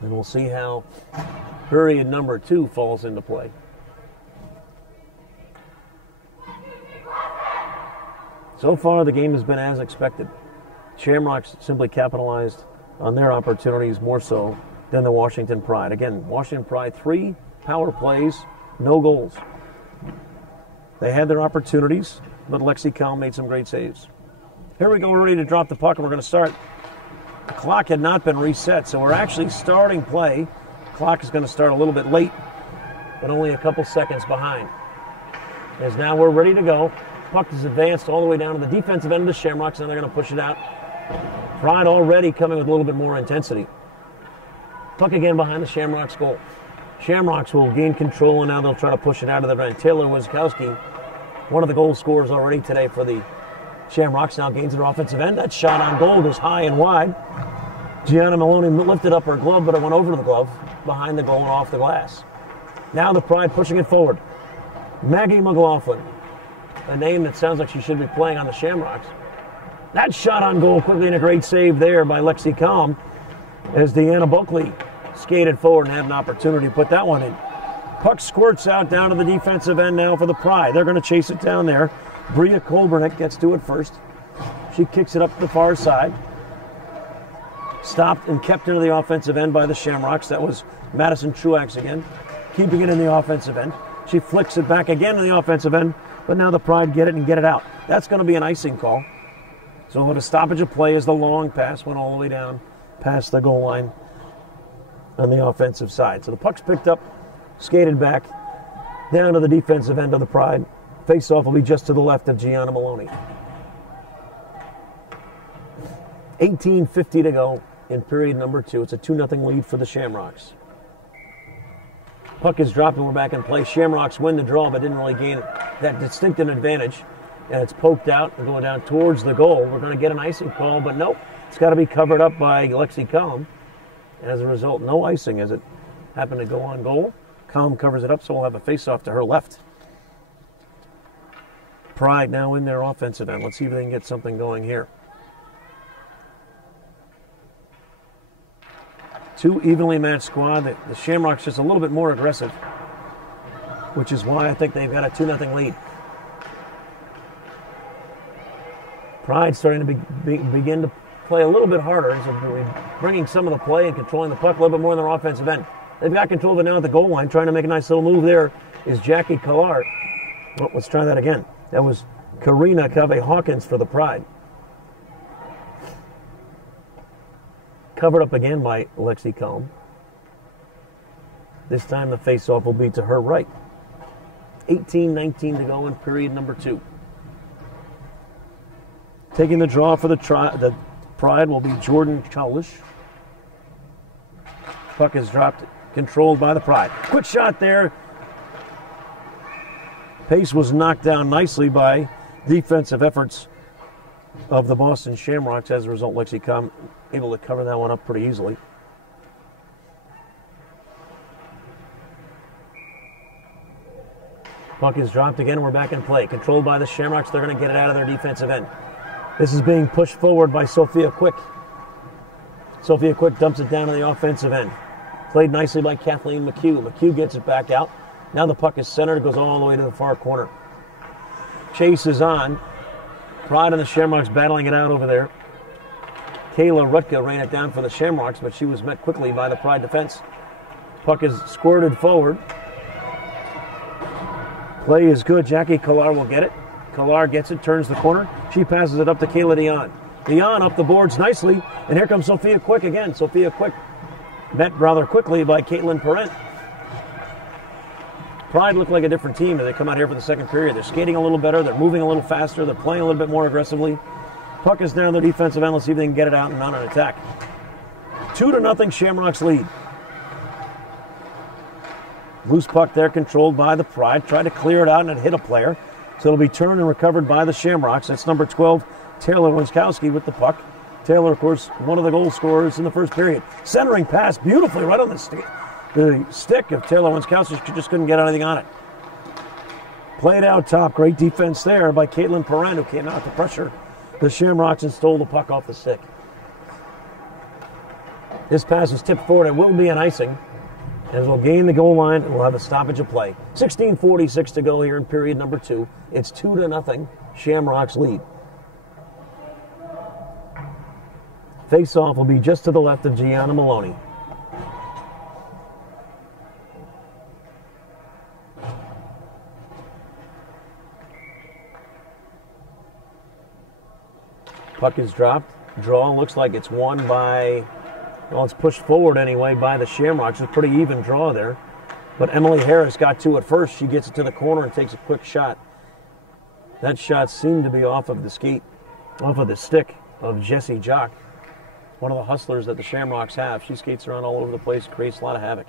And we'll see how period number 2 falls into play. So far, the game has been as expected. Shamrocks simply capitalized on their opportunities more so than the Washington Pride. Again, Washington Pride, 3 power plays, no goals. They had their opportunities, but Lexi Kalm made some great saves. Here we go, we're ready to drop the puck, and we're going to start. The clock had not been reset, so we're actually starting play. Clock is going to start a little bit late, but only a couple seconds behind. As now we're ready to go. Puck is advanced all the way down to the defensive end of the Shamrocks, and they're going to push it out. Pride already coming with a little bit more intensity. Puck again behind the Shamrocks goal. Shamrocks will gain control, and now they'll try to push it out of the end. Taylor Wiskowski, one of the goal scorers already today for the Shamrocks, now gains their offensive end. That shot on goal goes high and wide. Gianna Maloney lifted up her glove, but it went over the glove, behind the goal and off the glass. Now the Pride pushing it forward. Maggie McLaughlin, a name that sounds like she should be playing on the Shamrocks. That shot on goal quickly, and a great save there by Lexi Kalm as Deanna Buckley skated forward and had an opportunity to put that one in. Puck squirts out down to the defensive end now for the Pride. They're going to chase it down there. Bria Kolbernick gets to it first. She kicks it up to the far side. Stopped and kept into the offensive end by the Shamrocks. That was Madison Truax again, keeping it in the offensive end. She flicks it back again to the offensive end, but now the Pride get it and get it out. That's going to be an icing call. So a stoppage of play as the long pass went all the way down past the goal line on the offensive side. So the puck's picked up, skated back down to the defensive end of the Pride. Face-off will be just to the left of Gianna Maloney. 18:50 to go in period number 2. It's a 2-0 lead for the Shamrocks. Puck is dropped and we're back in play. Shamrocks win the draw, but didn't really gain that distinctive advantage. And it's poked out and going down towards the goal. We're going to get an icing call, but nope. It's got to be covered up by Lexi Kalm. As a result, no icing as it happened to go on goal. Kalm covers it up, so we'll have a face-off to her left. Pride now in their offensive end. Let's see if they can get something going here. 2 evenly matched squad. The Shamrocks just a little bit more aggressive, which is why I think they've got a 2-0 lead. Pride starting to begin to play a little bit harder, so bringing some of the play and controlling the puck a little bit more in their offensive end. They've got control of it now at the goal line, trying to make a nice little move there is Jackie Collard. Well, let's try that again. That was Karina Cave-Hawkins for the Pride. Covered up again by Lexi Kalm. This time the face-off will be to her right. 18:19 to go in period number 2. Taking the draw for the Pride will be Jordan Chaulish. Puck is dropped, controlled by the Pride. Quick shot there. Pace was knocked down nicely by defensive efforts of the Boston Shamrocks. As a result, Lexi Kalm able to cover that one up pretty easily. Puck is dropped again, and we're back in play. Controlled by the Shamrocks. They're going to get it out of their defensive end. This is being pushed forward by Sophia Quick. Sophia Quick dumps it down to the offensive end. Played nicely by Kathleen McHugh. McHugh gets it back out. Now the puck is centered, goes all the way to the far corner. Chase is on. Pride and the Shamrocks battling it out over there. Kayla Rutka ran it down for the Shamrocks, but she was met quickly by the Pride defense. Puck is squirted forward. Play is good. Jackie Collard will get it. Collard gets it, turns the corner. She passes it up to Kayla Dion. Dion up the boards nicely, and here comes Sophia Quick again. Sophia Quick met rather quickly by Caitlin Parent. Pride looked like a different team as they come out here for the second period. They're skating a little better, they're moving a little faster, they're playing a little bit more aggressively. Puck is down their defensive end. Let's see if they can get it out and on an attack. 2-0 Shamrocks lead. Loose puck there controlled by the Pride. Tried to clear it out and it hit a player. So it'll be turned and recovered by the Shamrocks. That's number 12, Taylor Winskowski with the puck. Taylor, of course, one of the goal scorers in the first period. Centering pass beautifully right on the stick of Taylor Winskowski. She just couldn't get anything on it. Played out top. Great defense there by Caitlin Perrin, who came out to pressure the Shamrocks and stole the puck off the stick. This pass is tipped forward. It will be an icing. As we'll gain the goal line, and we'll have a stoppage of play. 16:46 to go here in period number 2. It's 2-0. Shamrocks lead. Face-off will be just to the left of Gianna Maloney. Puck is dropped. Draw looks like it's won by... Well, it's pushed forward anyway by the Shamrocks. It's a pretty even draw there. But Emily Harris got to it first. She gets it to the corner and takes a quick shot. That shot seemed to be off of the skate, off of the stick of Jessie Jock, one of the hustlers that the Shamrocks have. She skates around all over the place, creates a lot of havoc.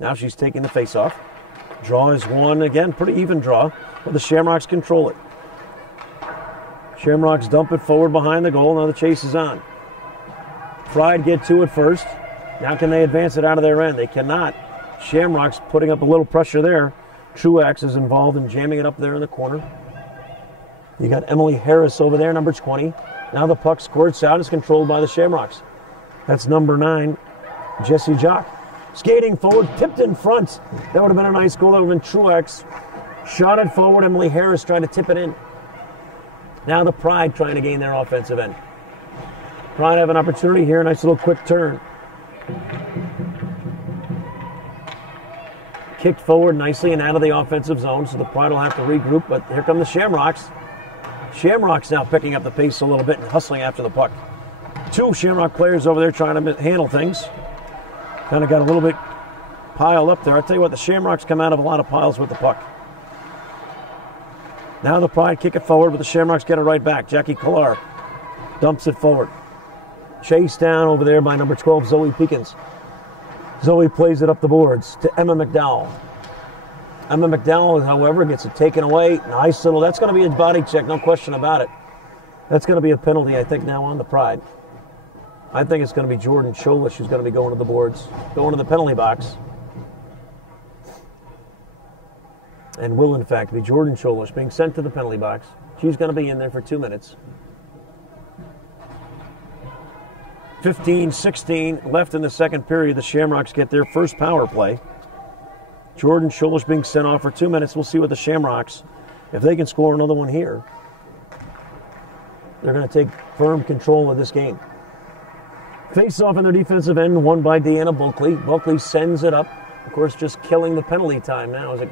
Now she's taking the face-off. Draw is won again, pretty even draw, but the Shamrocks control it. Shamrocks dump it forward behind the goal. Now the chase is on. Pride get to it first. Now can they advance it out of their end? They cannot. Shamrocks putting up a little pressure there. Truax is involved in jamming it up there in the corner. You got Emily Harris over there, number 20. Now the puck squirts out. It's controlled by the Shamrocks. That's number 9, Jessie Jock. Skating forward, tipped in front. That would have been a nice goal. That would have been Truax. Shot it forward. Emily Harris trying to tip it in. Now the Pride trying to gain their offensive end. Pride have an opportunity here. Nice little quick turn. Kicked forward nicely and out of the offensive zone, so the Pride will have to regroup, but here come the Shamrocks. Shamrocks now picking up the pace a little bit and hustling after the puck. 2 Shamrock players over there trying to handle things. Kind of got a little bit piled up there. I'll tell you what, the Shamrocks come out of a lot of piles with the puck. Now the Pride kick it forward, but the Shamrocks get it right back. Jackie Killar dumps it forward. Chased down over there by number 12, Zoe Peekins. Zoe plays it up the boards to Emma McDowell. Emma McDowell, however, gets it taken away. Nice little, that's going to be a body check, no question about it. That's going to be a penalty, I think, now on the Pride. I think it's going to be Jordan Cholish who's going to be going to the boards, going to the penalty box. And will, in fact, be Jordan Cholish being sent to the penalty box. She's going to be in there for 2 minutes. 15-16 left in the second period. The Shamrocks get their first power play. Jordan Cholish being sent off for 2 minutes. We'll see what the Shamrocks, if they can score another one here, they're going to take firm control of this game. Face off in their defensive end, won by Deanna Bulkley. Bulkley sends it up. Of course, just killing the penalty time now as it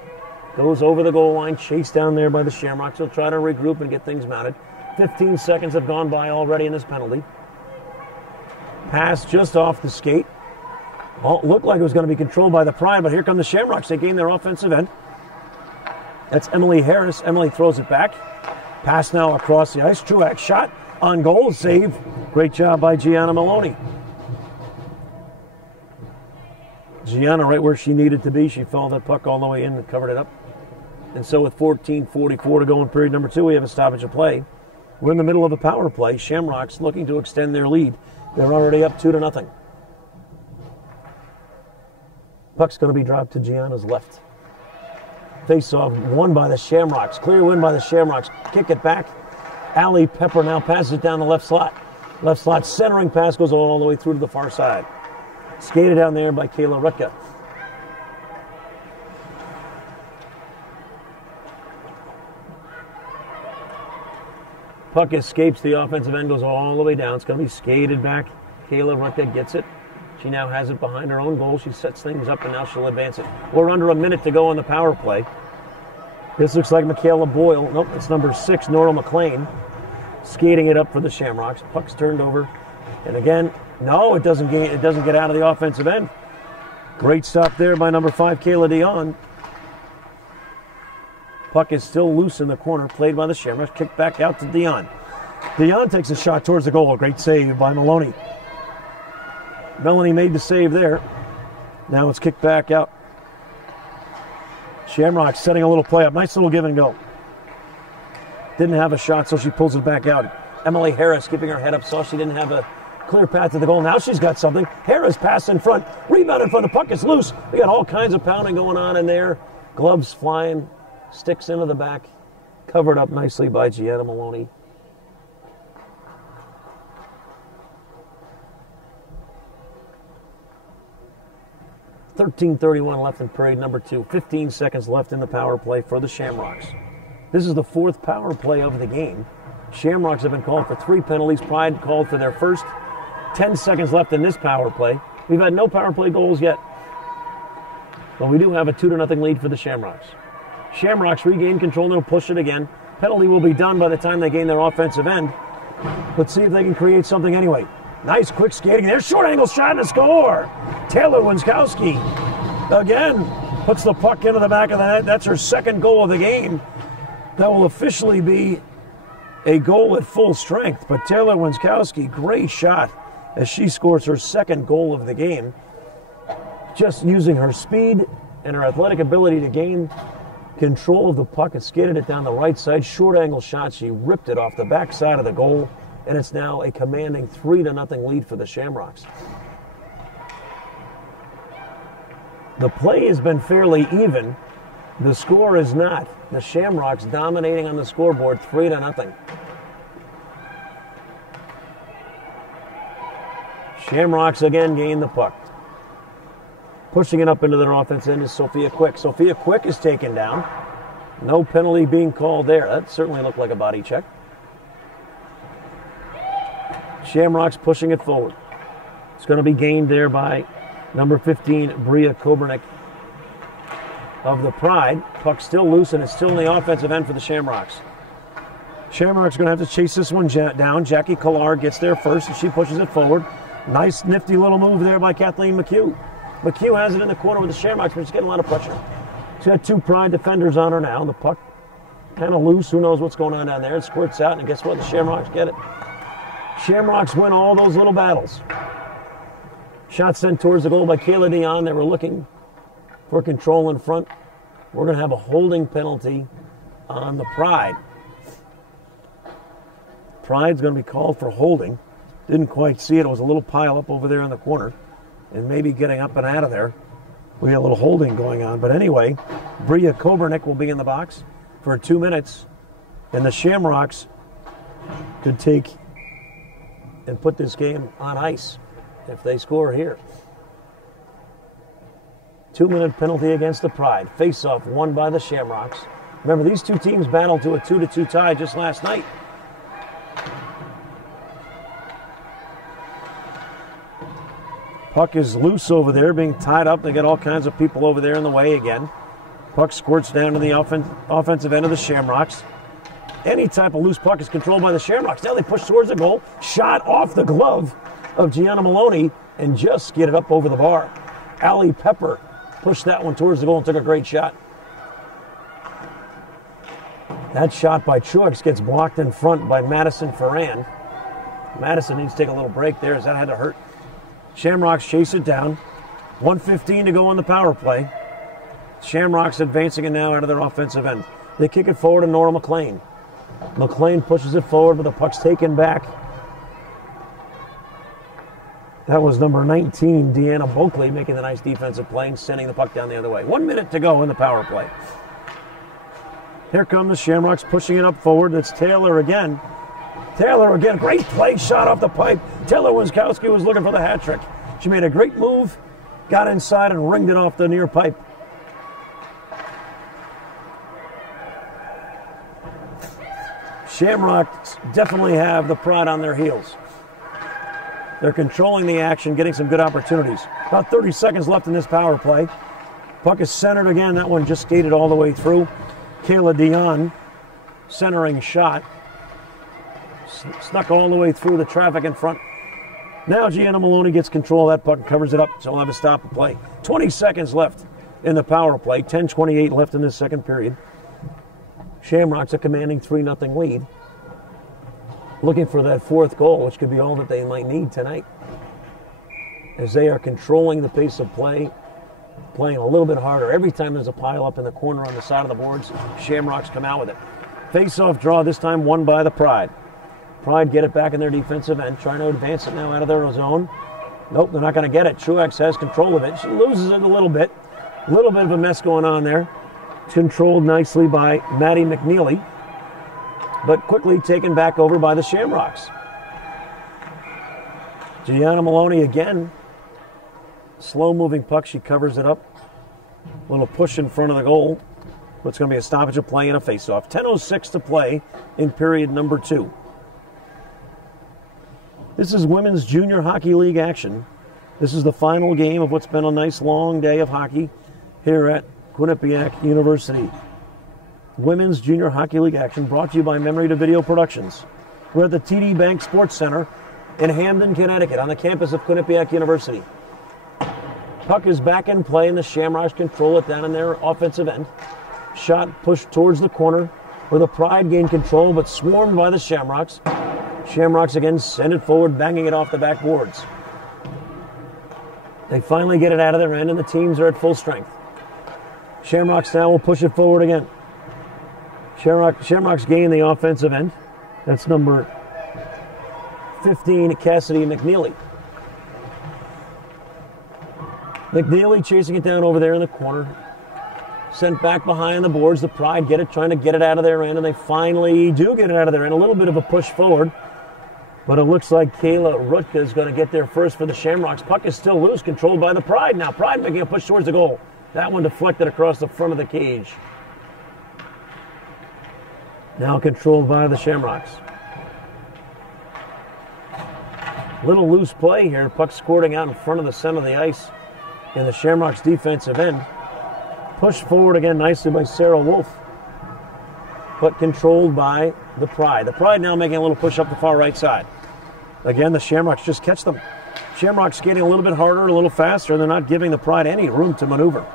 goes over the goal line, chased down there by the Shamrocks. They'll try to regroup and get things mounted. 15 seconds have gone by already in this penalty. Pass just off the skate. Well, it looked like it was going to be controlled by the Pride, but here come the Shamrocks. They gain their offensive end. That's Emily Harris. Emily throws it back. Pass now across the ice. Truax shot on goal. Save. Great job by Gianna Maloney. Gianna right where she needed to be. She followed that puck all the way in and covered it up. And so with 14:44 to go in period number 2, we have a stoppage of play. We're in the middle of a power play. Shamrocks looking to extend their lead. They're already up 2-0. Puck's going to be dropped to Gianna's left. Face-off won by the Shamrocks. Clear win by the Shamrocks. Kick it back. Allie Pepper now passes it down the left slot. Left slot centering pass goes all the way through to the far side. Skated down there by Kayla Rutka. Puck escapes the offensive end, goes all the way down. It's going to be skated back. Kayla Rutka gets it. She now has it behind her own goal. She sets things up, and now she'll advance it. We're under a minute to go on the power play. This looks like Michaela Boyle. Nope, it's number 6, Nora McLean. skating it up for the Shamrocks. Puck's turned over. And again, no, it doesn't get out of the offensive end. Great stop there by number 5, Kayla Dion. Puck is still loose in the corner, played by the Shamrocks. Kicked back out to Dion. Dion takes a shot towards the goal. Great save by Maloney. Melanie made the save there. Now it's kicked back out. Shamrocks setting a little play up. Nice little give and go. Didn't have a shot, so she pulls it back out. Emily Harris keeping her head up, saw she didn't have a clear path to the goal. Now she's got something. Harris pass in front. Rebound in front. The puck is loose. We got all kinds of pounding going on in there. Gloves flying. Sticks into the back. Covered up nicely by Gianna Maloney. .13:31 left in period number 2. 15 seconds left in the power play for the Shamrocks. This is the 4th power play of the game. Shamrocks have been called for 3 penalties. Pride called for their first. 10 seconds left in this power play. We've had no power play goals yet. But we do have a 2-0 lead for the Shamrocks. Shamrocks regain control and they'll push it again. Penalty will be done by the time they gain their offensive end. Let's see if they can create something anyway. Nice quick skating there. Short angle shot and a score. Taylor Winskowski again puts the puck into the back of the net. That's her 2nd goal of the game. That will officially be a goal at full strength. But Taylor Winskowski, great shot as she scores her 2nd goal of the game. Just using her speed and her athletic ability to gain control of the puck and skated it down the right side. Short angle shot. She ripped it off the back side of the goal. And it's now a commanding 3-0 lead for the Shamrocks. The play has been fairly even. The score is not. The Shamrocks dominating on the scoreboard 3-0. Shamrocks again gain the puck. Pushing it up into their offense end is Sophia Quick. Sophia Quick is taken down. No penalty being called there. That certainly looked like a body check. Shamrocks pushing it forward. It's going to be gained there by number 15, Bria Kobernick of the Pride. Puck still loose, and it's still in the offensive end for the Shamrocks. Shamrocks are going to have to chase this one down. Jackie Killar gets there first, and she pushes it forward. Nice, nifty little move there by Kathleen McHugh. McHugh has it in the corner with the Shamrocks, but she's getting a lot of pressure. She's got 2 Pride defenders on her now. The puck kind of loose. Who knows what's going on down there? It squirts out, and guess what? The Shamrocks get it. Shamrocks win all those little battles. Shot sent towards the goal by Kayla Dion. They were looking for control in front. We're going to have a holding penalty on the Pride. Pride's going to be called for holding. Didn't quite see it. It was a little pile up over there in the corner. And maybe getting up and out of there. We had a little holding going on. But anyway, Bria Kobernick will be in the box for 2 minutes. And the Shamrocks could take and put this game on ice if they score here. 2-minute penalty against the Pride. Face-off won by the Shamrocks. Remember, these 2 teams battled to a 2-2 tie just last night. Puck is loose over there, being tied up. They got all kinds of people over there in the way again. Puck squirts down to the offensive end of the Shamrocks. Any type of loose puck is controlled by the Shamrocks. Now they push towards the goal. Shot off the glove of Gianna Maloney and just skidded up over the bar. Allie Pepper pushed that one towards the goal and took a great shot. That shot by Truex gets blocked in front by Madison Ferrand. Madison needs to take a little break there as that had to hurt. Shamrocks chase it down. 1:15 to go on the power play. Shamrocks advancing it now out of their offensive end. They kick it forward to Nora McLean. McLean pushes it forward, but the puck's taken back. That was number 19, Deanna Bulkley, making the nice defensive play and sending the puck down the other way. 1 minute to go in the power play. Here come the Shamrocks pushing it up forward. It's Taylor again. Taylor again, great play, shot off the pipe. Taylor Winskowski was looking for the hat trick. She made a great move, got inside and ringed it off the near pipe. Shamrocks definitely have the Pride on their heels. They're controlling the action, getting some good opportunities. About 30 seconds left in this power play. Puck is centered again. That one just skated all the way through. Kayla Dion, centering shot. Snuck all the way through the traffic in front. Now Gianna Maloney gets control of that puck and covers it up, so we'll have a stop and play. 20 seconds left in the power play. 10:28 left in this second period. Shamrocks a commanding 3-0 lead. Looking for that fourth goal, which could be all that they might need tonight. As they are controlling the pace of play, playing a little bit harder. Every time there's a pile up in the corner on the side of the boards, Shamrocks come out with it. Face-off draw, this time won by the Pride. Pride get it back in their defensive end, trying to advance it now out of their zone. Nope, they're not going to get it. Truex has control of it. She loses it a little bit. A little bit of a mess going on there. Controlled nicely by Maddie McNeely, but quickly taken back over by the Shamrocks. Gianna Maloney again. Slow-moving puck. She covers it up. A little push in front of the goal. It's going to be a stoppage of play and a face-off. 10:06 to play in period number 2. This is Women's Junior Hockey League action. This is the final game of what's been a nice long day of hockey here at Quinnipiac University. Women's Junior Hockey League action brought to you by Memory to Video Productions. We're at the TD Bank Sports Center in Hamden, Connecticut, on the campus of Quinnipiac University. Puck is back in play, and the Shamrocks control it down in their offensive end. Shot pushed towards the corner, where the Pride gained control, but swarmed by the Shamrocks. Shamrocks again send it forward, banging it off the backboards. They finally get it out of their end, and the teams are at full strength. Shamrocks now will push it forward again. Shamrocks gain the offensive end. That's number 15, Cassidy McNeely. McNeely chasing it down over there in the corner. Sent back behind the boards. The Pride get it, trying to get it out of their end, and they finally do get it out of their end. A little bit of a push forward, but it looks like Kayla Rutka is going to get there first for the Shamrocks. Puck is still loose, controlled by the Pride now. Pride making a push towards the goal. That one deflected across the front of the cage. Now controlled by the Shamrocks. Little loose play here. Puck squirting out in front of the center of the ice in the Shamrocks defensive end. Pushed forward again nicely by Sarah Wolf, but controlled by the Pride. The Pride now making a little push up the far right side. Again, the Shamrocks just catch them. Shamrocks skating a little bit harder, a little faster. They're not giving the Pride any room to maneuver.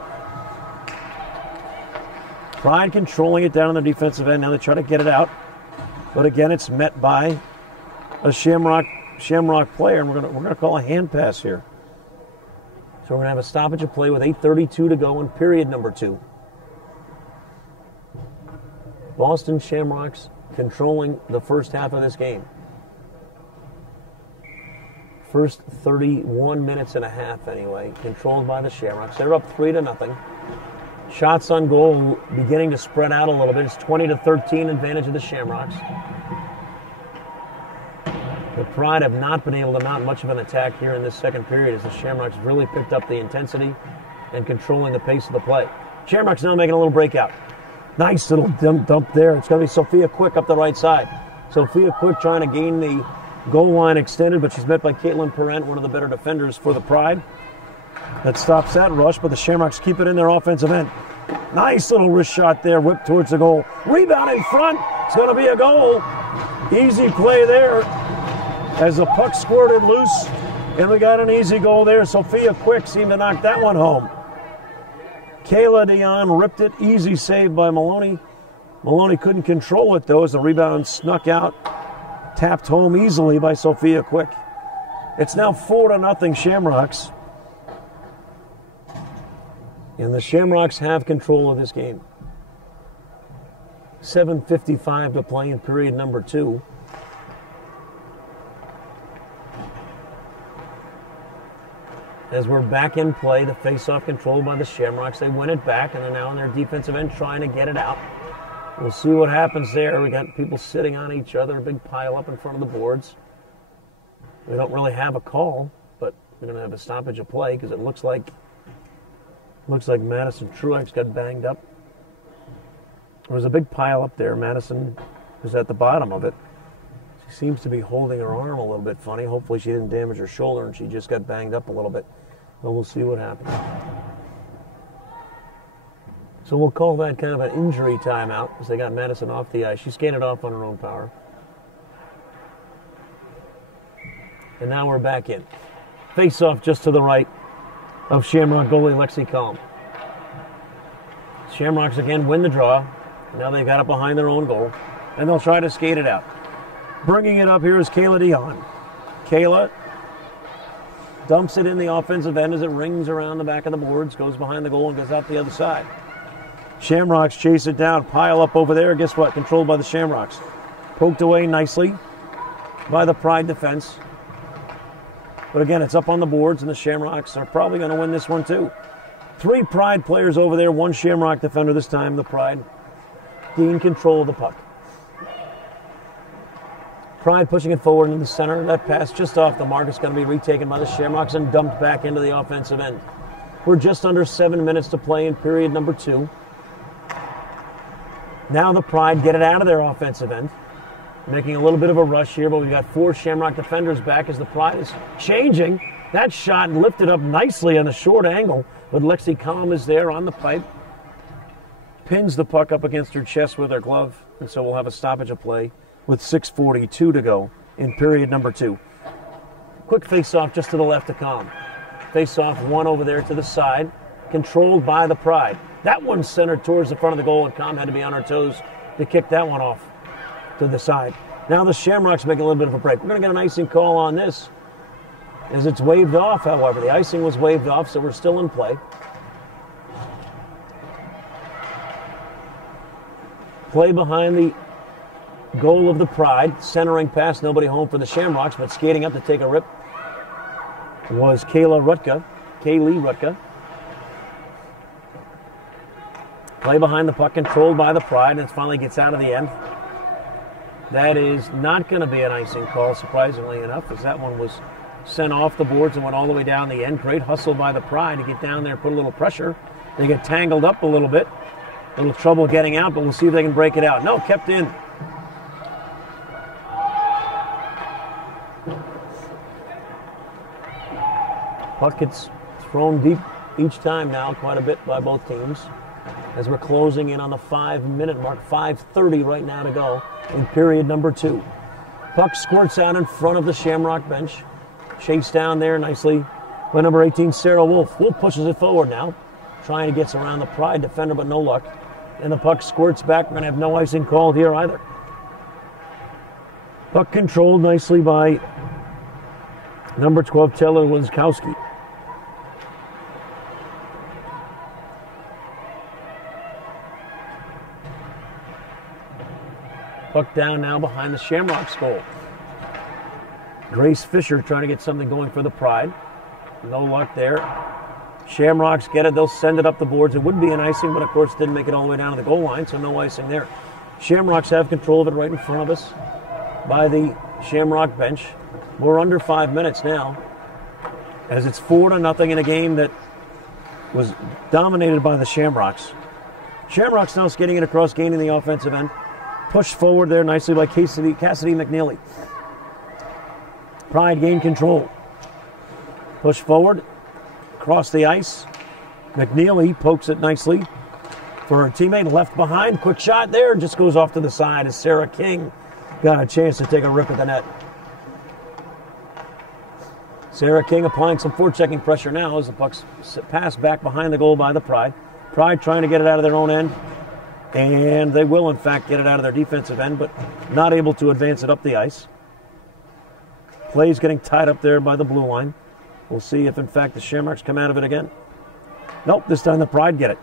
Pride controlling it down on the defensive end. Now they try to get it out, but again, it's met by a Shamrock player, and we're gonna call a hand pass here. So we're going to have a stoppage of play with 8:32 to go in period number 2. Boston Shamrocks controlling the first half of this game. First 31 minutes and a half, anyway, controlled by the Shamrocks. They're up 3-0. Shots on goal beginning to spread out a little bit. It's 20-13 advantage of the Shamrocks. The Pride have not been able to mount much of an attack here in this second period as the Shamrocks really picked up the intensity and controlling the pace of the play. Shamrocks now making a little breakout. Nice little dump there. It's going to be Sophia Quick up the right side. Sophia Quick trying to gain the goal line extended, but she's met by Caitlin Parent, one of the better defenders for the Pride. That stops that rush, but the Shamrocks keep it in their offensive end. Nice little wrist shot there, whipped towards the goal. Rebound in front. It's going to be a goal. Easy play there, as the puck squirted loose, and we got an easy goal there. Sophia Quick seemed to knock that one home. Kayla Dion ripped it. Easy save by Maloney. Maloney couldn't control it, though, as the rebound snuck out. Tapped home easily by Sophia Quick. It's now 4-0 Shamrocks. And the Shamrocks have control of this game. 7:55 to play in period number 2. As we're back in play, the face-off controlled by the Shamrocks. They win it back, and they're now in their defensive end trying to get it out. We'll see what happens there. We got people sitting on each other, a big pile up in front of the boards. We don't really have a call, but we're going to have a stoppage of play because it looks like Madison Truex got banged up. There was a big pile up there. Madison was at the bottom of it. She seems to be holding her arm a little bit funny. Hopefully she didn't damage her shoulder and she just got banged up a little bit. But we'll see what happens. So we'll call that kind of an injury timeout as they got Madison off the ice. She skated off on her own power. And now we're back in. Face-off just to the right of Shamrock goalie Lexi Kalm. Shamrocks again win the draw. Now they've got it behind their own goal. And they'll try to skate it out. Bringing it up here is Kayla Dion. Kayla dumps it in the offensive end as it rings around the back of the boards, goes behind the goal and goes out the other side. Shamrocks chase it down, pile up over there. Guess what? Controlled by the Shamrocks. Poked away nicely by the Pride defense. But again, it's up on the boards, and the Shamrocks are probably going to win this one too. 3 Pride players over there, 1 Shamrock defender this time. The Pride gain control of the puck. Pride pushing it forward into the center. That pass just off the mark is going to be retaken by the Shamrocks and dumped back into the offensive end. We're just under 7 minutes to play in period number 2. Now the Pride get it out of their offensive end. Making a little bit of a rush here, but we've got 4 Shamrock defenders back as the Pride is changing. That shot lifted up nicely on a short angle, but Lexi Kalm is there on the pipe. Pins the puck up against her chest with her glove, and so we'll have a stoppage of play with 6:42 to go in period number 2. Quick face-off just to the left of Kalm. Face-off one over there to the side, controlled by the Pride. That one's centered towards the front of the goal, and Kalm had to be on her toes to kick that one off to the side. Now the Shamrocks make a little bit of a break. We're going to get an icing call on this as it's waved off, however. The icing was waved off, so we're still in play. Play behind the goal of the Pride. Centering pass, nobody home for the Shamrocks, but skating up to take a rip was Kaylee Rutka. Play behind the puck, controlled by the Pride, and it finally gets out of the end. That is not going to be an icing call, surprisingly enough, as that one was sent off the boards and went all the way down the end. Great hustle by the Pride to get down there, put a little pressure. They get tangled up a little bit. A little trouble getting out, but we'll see if they can break it out. No, kept in. Puck gets thrown deep each time now, quite a bit by both teams, as we're closing in on the 5-minute mark. 5:30 right now to go in period number 2. Puck squirts out in front of the Shamrock bench. Chased down there nicely by number 18, Sarah Wolf. Wolf pushes it forward now, trying to get around the Pride defender, but no luck. And the puck squirts back. We're going to have no icing called here either. Puck controlled nicely by number 12, Taylor Winskowski. Puck down now behind the Shamrocks goal. Grace Fisher trying to get something going for the Pride. No luck there. Shamrocks get it. They'll send it up the boards. It would be an icing, but of course didn't make it all the way down to the goal line, so no icing there. Shamrocks have control of it right in front of us by the Shamrock bench. We're under 5 minutes now, as it's 4-0 in a game that was dominated by the Shamrocks. Shamrocks now skating it across, gaining the offensive end. Pushed forward there nicely by Cassidy McNeely. Pride gain control. Push forward, across the ice. McNeely pokes it nicely for her teammate. Left behind, quick shot there, just goes off to the side as Sarah King got a chance to take a rip at the net. Sarah King applying some forechecking pressure now as the puck's passed back behind the goal by the Pride. Pride trying to get it out of their own end. And they will, in fact, get it out of their defensive end, but not able to advance it up the ice. Play's getting tied up there by the blue line. We'll see if, in fact, the Shamrocks come out of it again. Nope, this time the Pride get it.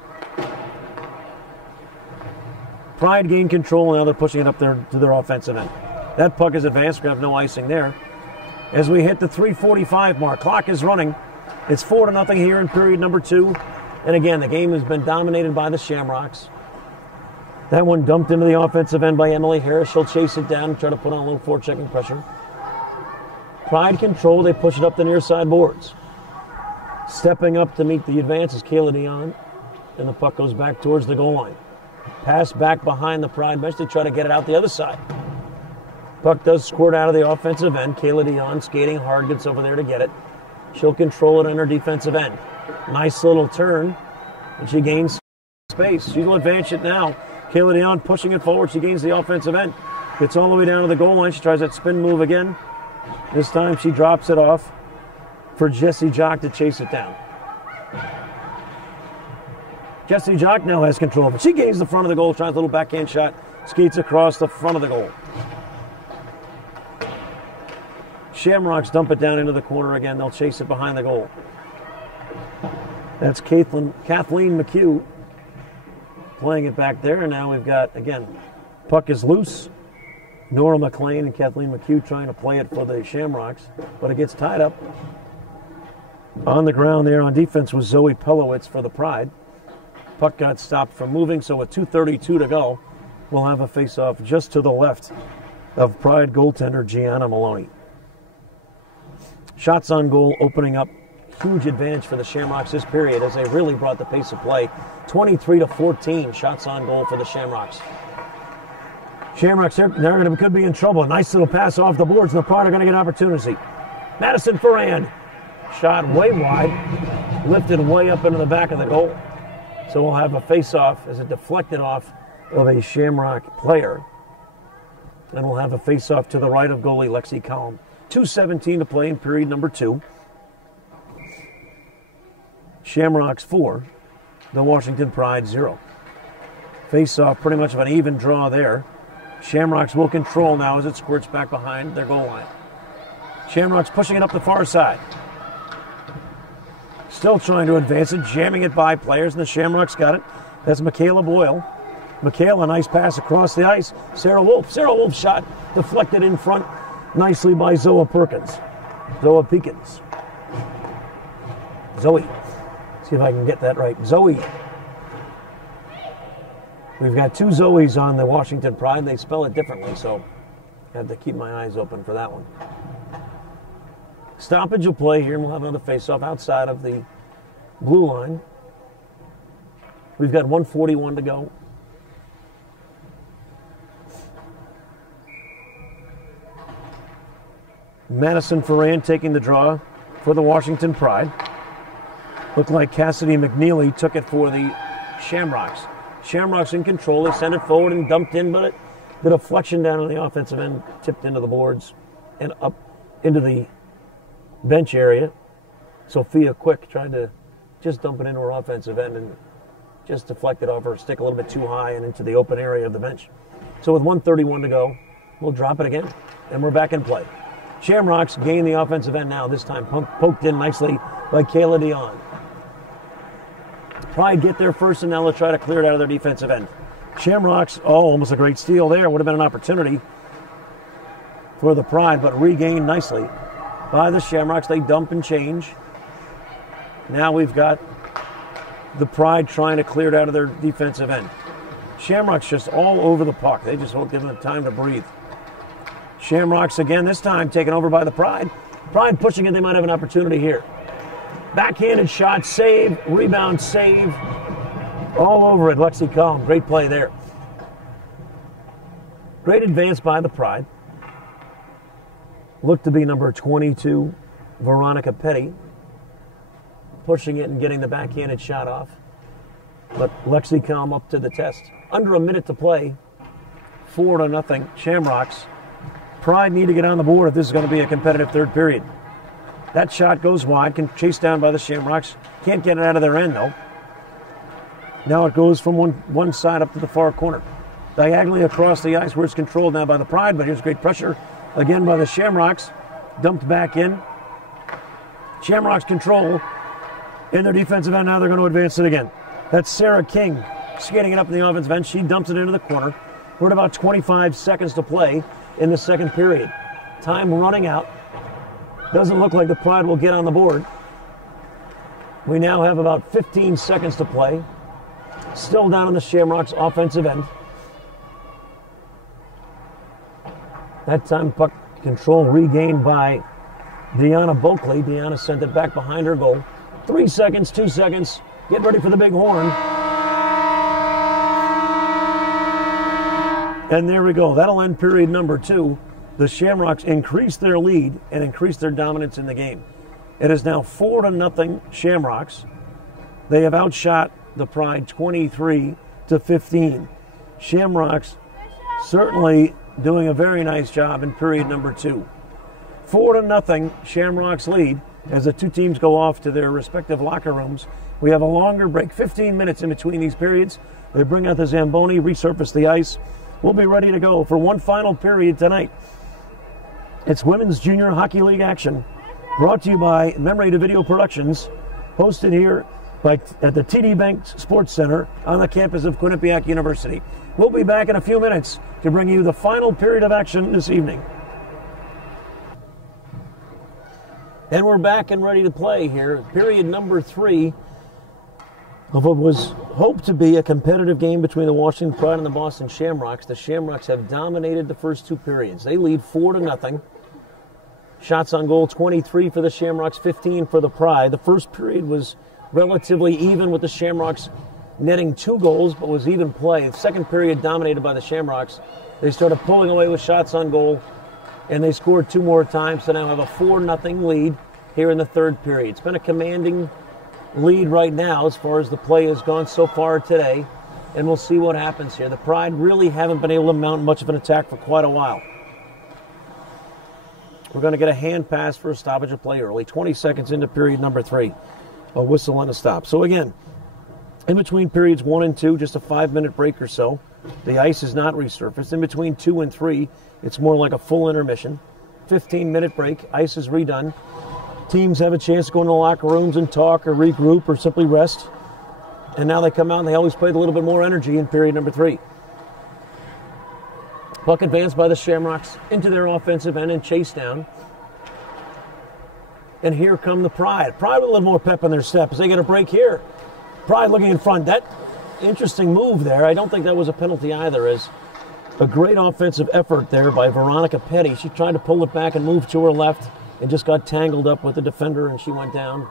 Pride gain control, now they're pushing it up there to their offensive end. That puck is advanced, we have no icing there. As we hit the 3:45 mark, clock is running. It's 4-0 here in period number 2. And again, the game has been dominated by the Shamrocks. That one dumped into the offensive end by Emily Harris. She'll chase it down and try to put on a little forechecking pressure. Pride control, they push it up the near side boards. Stepping up to meet the advance is Kayla Dion. And the puck goes back towards the goal line. Pass back behind the Pride bench. They try to get it out the other side. Puck does squirt out of the offensive end. Kayla Dion skating hard, gets over there to get it. She'll control it on her defensive end. Nice little turn, and she gains space. She'll advance it now. Kayla Dion pushing it forward. She gains the offensive end. Gets all the way down to the goal line. She tries that spin move again. This time she drops it off for Jessie Jock to chase it down. Jessie Jock now has control of it. She gains the front of the goal, tries a little backhand shot, skates across the front of the goal. Shamrocks dump it down into the corner again. They'll chase it behind the goal. That's Kathleen McHugh playing it back there. And now we've got, again, puck is loose. Nora McLean and Kathleen McHugh trying to play it for the Shamrocks, but it gets tied up. On the ground there on defense was Zoe Pelowitz for the Pride. Puck got stopped from moving, so with 2:32 to go, we'll have a face-off just to the left of Pride goaltender Gianna Maloney. Shots on goal opening up. Huge advantage for the Shamrocks this period as they really brought the pace of play. 23-14 shots on goal for the Shamrocks. Shamrocks, could be in trouble. A nice little pass off the boards, and the Pride are going to get an opportunity. Madison Ferrand, shot way wide, lifted way up into the back of the goal. So we'll have a face-off as it deflected off of a Shamrock player. And we'll have a face-off to the right of goalie Lexi Collum. 2:17 to play in period number 2. Shamrocks 4, the Washington Pride 0. Face-off, pretty much of an even draw there. Shamrocks will control now as it squirts back behind their goal line. Shamrocks pushing it up the far side. Still trying to advance it, jamming it by players, and the Shamrocks got it. That's Michaela Boyle. Michaela, nice pass across the ice. Sarah Wolf. Sarah Wolf's shot deflected in front nicely by Zoe Perkins. Zoe Peekins. Zoe. See if I can get that right. Zoe. We've got 2 Zoes on the Washington Pride. They spell it differently, so I have to keep my eyes open for that one. Stoppage of play here, and we'll have another face-off outside of the blue line. We've got 1:41 to go. Madison Ferrand taking the draw for the Washington Pride. Looked like Cassidy McNeely took it for the Shamrocks. Shamrocks in control. They sent it forward and dumped in, but the deflection down on the offensive end tipped into the boards and up into the bench area. Sophia Quick tried to just dump it into her offensive end and just deflected off her stick a little bit too high and into the open area of the bench. So with 1:31 to go, we'll drop it again, and we're back in play. Shamrocks gain the offensive end now, this time poked in nicely by Kayla Dion. Pride get there first, and now they'll try to clear it out of their defensive end. Shamrocks, almost a great steal there. Would have been an opportunity for the Pride, but regained nicely by the Shamrocks. They dump and change. Now we've got the Pride trying to clear it out of their defensive end. Shamrocks just all over the puck. They just won't give them time to breathe. Shamrocks again, this time taken over by the Pride. Pride pushing it, they might have an opportunity here. Backhanded shot, save, rebound, save. All over it, Lexi Collum. Great play there. Great advance by the Pride. Looked to be number 22, Veronica Petty. Pushing it and getting the backhanded shot off. But Lexi Collum up to the test. Under a minute to play. 4-0 Shamrocks. Pride need to get on the board if this is going to be a competitive third period. That shot goes wide, chased down by the Shamrocks. Can't get it out of their end, though. Now it goes from one side up to the far corner. Diagonally across the ice where it's controlled now by the Pride, but here's great pressure again by the Shamrocks. Dumped back in. Shamrocks control in their defensive end. Now they're going to advance it again. That's Sarah King skating it up in the offensive end. She dumps it into the corner. We're at about 25 seconds to play in the second period. Time running out. Doesn't look like the Pride will get on the board. We now have about 15 seconds to play. Still down on the Shamrocks offensive end. That time puck control regained by Deanna Bulkley. Deanna sent it back behind her goal. 3 seconds, 2 seconds. Get ready for the big horn. And there we go. That'll end period number 2. The Shamrocks increased their lead and increased their dominance in the game. It is now 4-0 Shamrocks. They have outshot the Pride 23-15. Shamrocks certainly doing a very nice job in period number 2. 4-0 Shamrocks lead as the two teams go off to their respective locker rooms. We have a longer break, 15 minutes in between these periods. They bring out the Zamboni, resurface the ice. We'll be ready to go for one final period tonight. It's Women's Junior Hockey League action, brought to you by Memory to Video Productions, hosted here at the TD Bank Sports Center on the campus of Quinnipiac University. We'll be back in a few minutes to bring you the final period of action this evening. And we're back and ready to play here. Period number 3 of what was hoped to be a competitive game between the Washington Pride and the Boston Shamrocks. The Shamrocks have dominated the first 2 periods. They lead 4-0. Shots on goal, 23 for the Shamrocks, 15 for the Pride. The first period was relatively even with the Shamrocks netting 2 goals, but was even play. The second period dominated by the Shamrocks. They started pulling away with shots on goal, and they scored 2 more times to now have a 4-0 lead here in the third period. It's been a commanding lead right now as far as the play has gone so far today, and we'll see what happens here. The Pride really haven't been able to mount much of an attack for quite a while. We're going to get a hand pass for a stoppage of play early, 20 seconds into period number 3. A whistle and a stop. So again, in between periods 1 and 2, just a 5-minute break or so. The ice is not resurfaced. In between 2 and 3, it's more like a full intermission. 15-minute break, ice is redone. Teams have a chance to go into the locker rooms and talk or regroup or simply rest. And now they come out and they always play with a little bit more energy in period number 3. Puck advanced by the Shamrocks into their offensive end and chased down. And here come the Pride. Pride with a little more pep in their step as they get a break here. Pride looking in front. That interesting move there. I don't think that was a penalty either, as a great offensive effort there by Veronica Petty. She tried to pull it back and move to her left and just got tangled up with the defender, and she went down,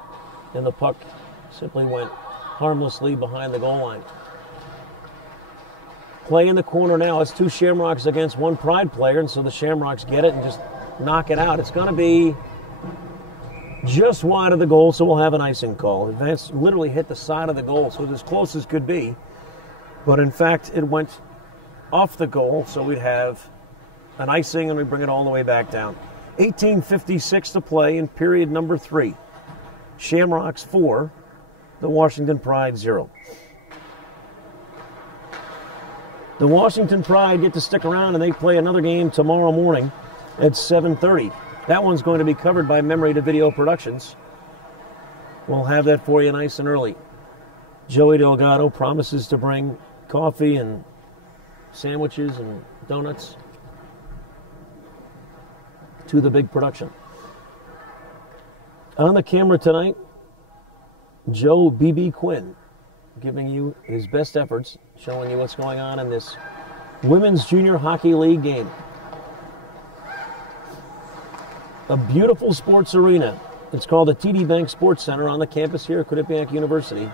and the puck simply went harmlessly behind the goal line. Play in the corner now. It's 2 Shamrocks against 1 Pride player, and so the Shamrocks get it and just knock it out. It's going to be just wide of the goal, so we'll have an icing call. Advance literally hit the side of the goal, so it's as close as could be. But in fact, it went off the goal, so we'd have an icing, and we bring it all the way back down. 18:56 to play in period number 3. Shamrocks 4, the Washington Pride 0. The Washington Pride get to stick around, and they play another game tomorrow morning at 7:30. That one's going to be covered by Memory to Video Productions. We'll have that for you nice and early. Joey Delgado promises to bring coffee and sandwiches and donuts to the big production. On the camera tonight, Joe B.B. Quinn, giving you his best efforts, showing you what's going on in this Women's Junior Hockey League game. A beautiful sports arena. It's called the TD Bank Sports Center on the campus here at Quinnipiac University.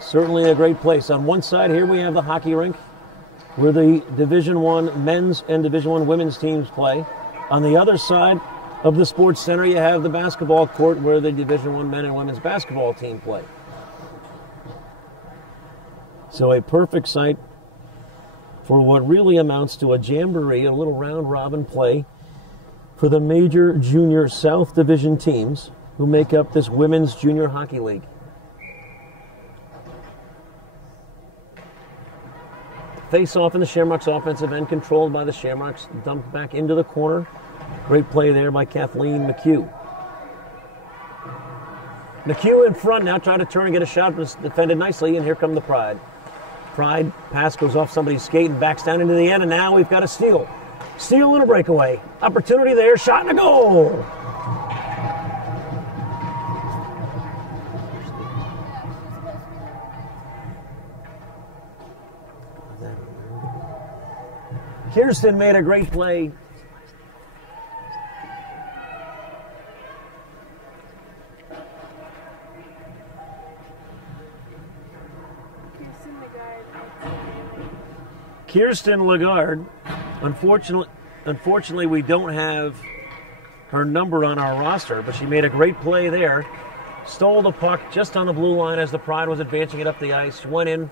Certainly a great place. On one side here we have the hockey rink, where the Division I men's and Division I women's teams play. On the other side of the sports center, you have the basketball court where the Division I men and women's basketball team play. So a perfect site for what really amounts to a jamboree, a little round-robin play for the major junior South Division teams who make up this Women's Junior Hockey League. Face-off in the Shamrocks offensive end, controlled by the Shamrocks, dumped back into the corner. Great play there by Kathleen McHugh. McHugh in front now, trying to turn and get a shot, but defended nicely, and here come the Pride. Pride pass goes off somebody's skate and backs down into the end, and now we've got a steal. Steal and a breakaway. Opportunity there, shot and a goal! Kirsten made a great play. Kirsten Lagarde. Unfortunately, we don't have her number on our roster, but she made a great play there. Stole the puck just on the blue line as the Pride was advancing it up the ice. Went in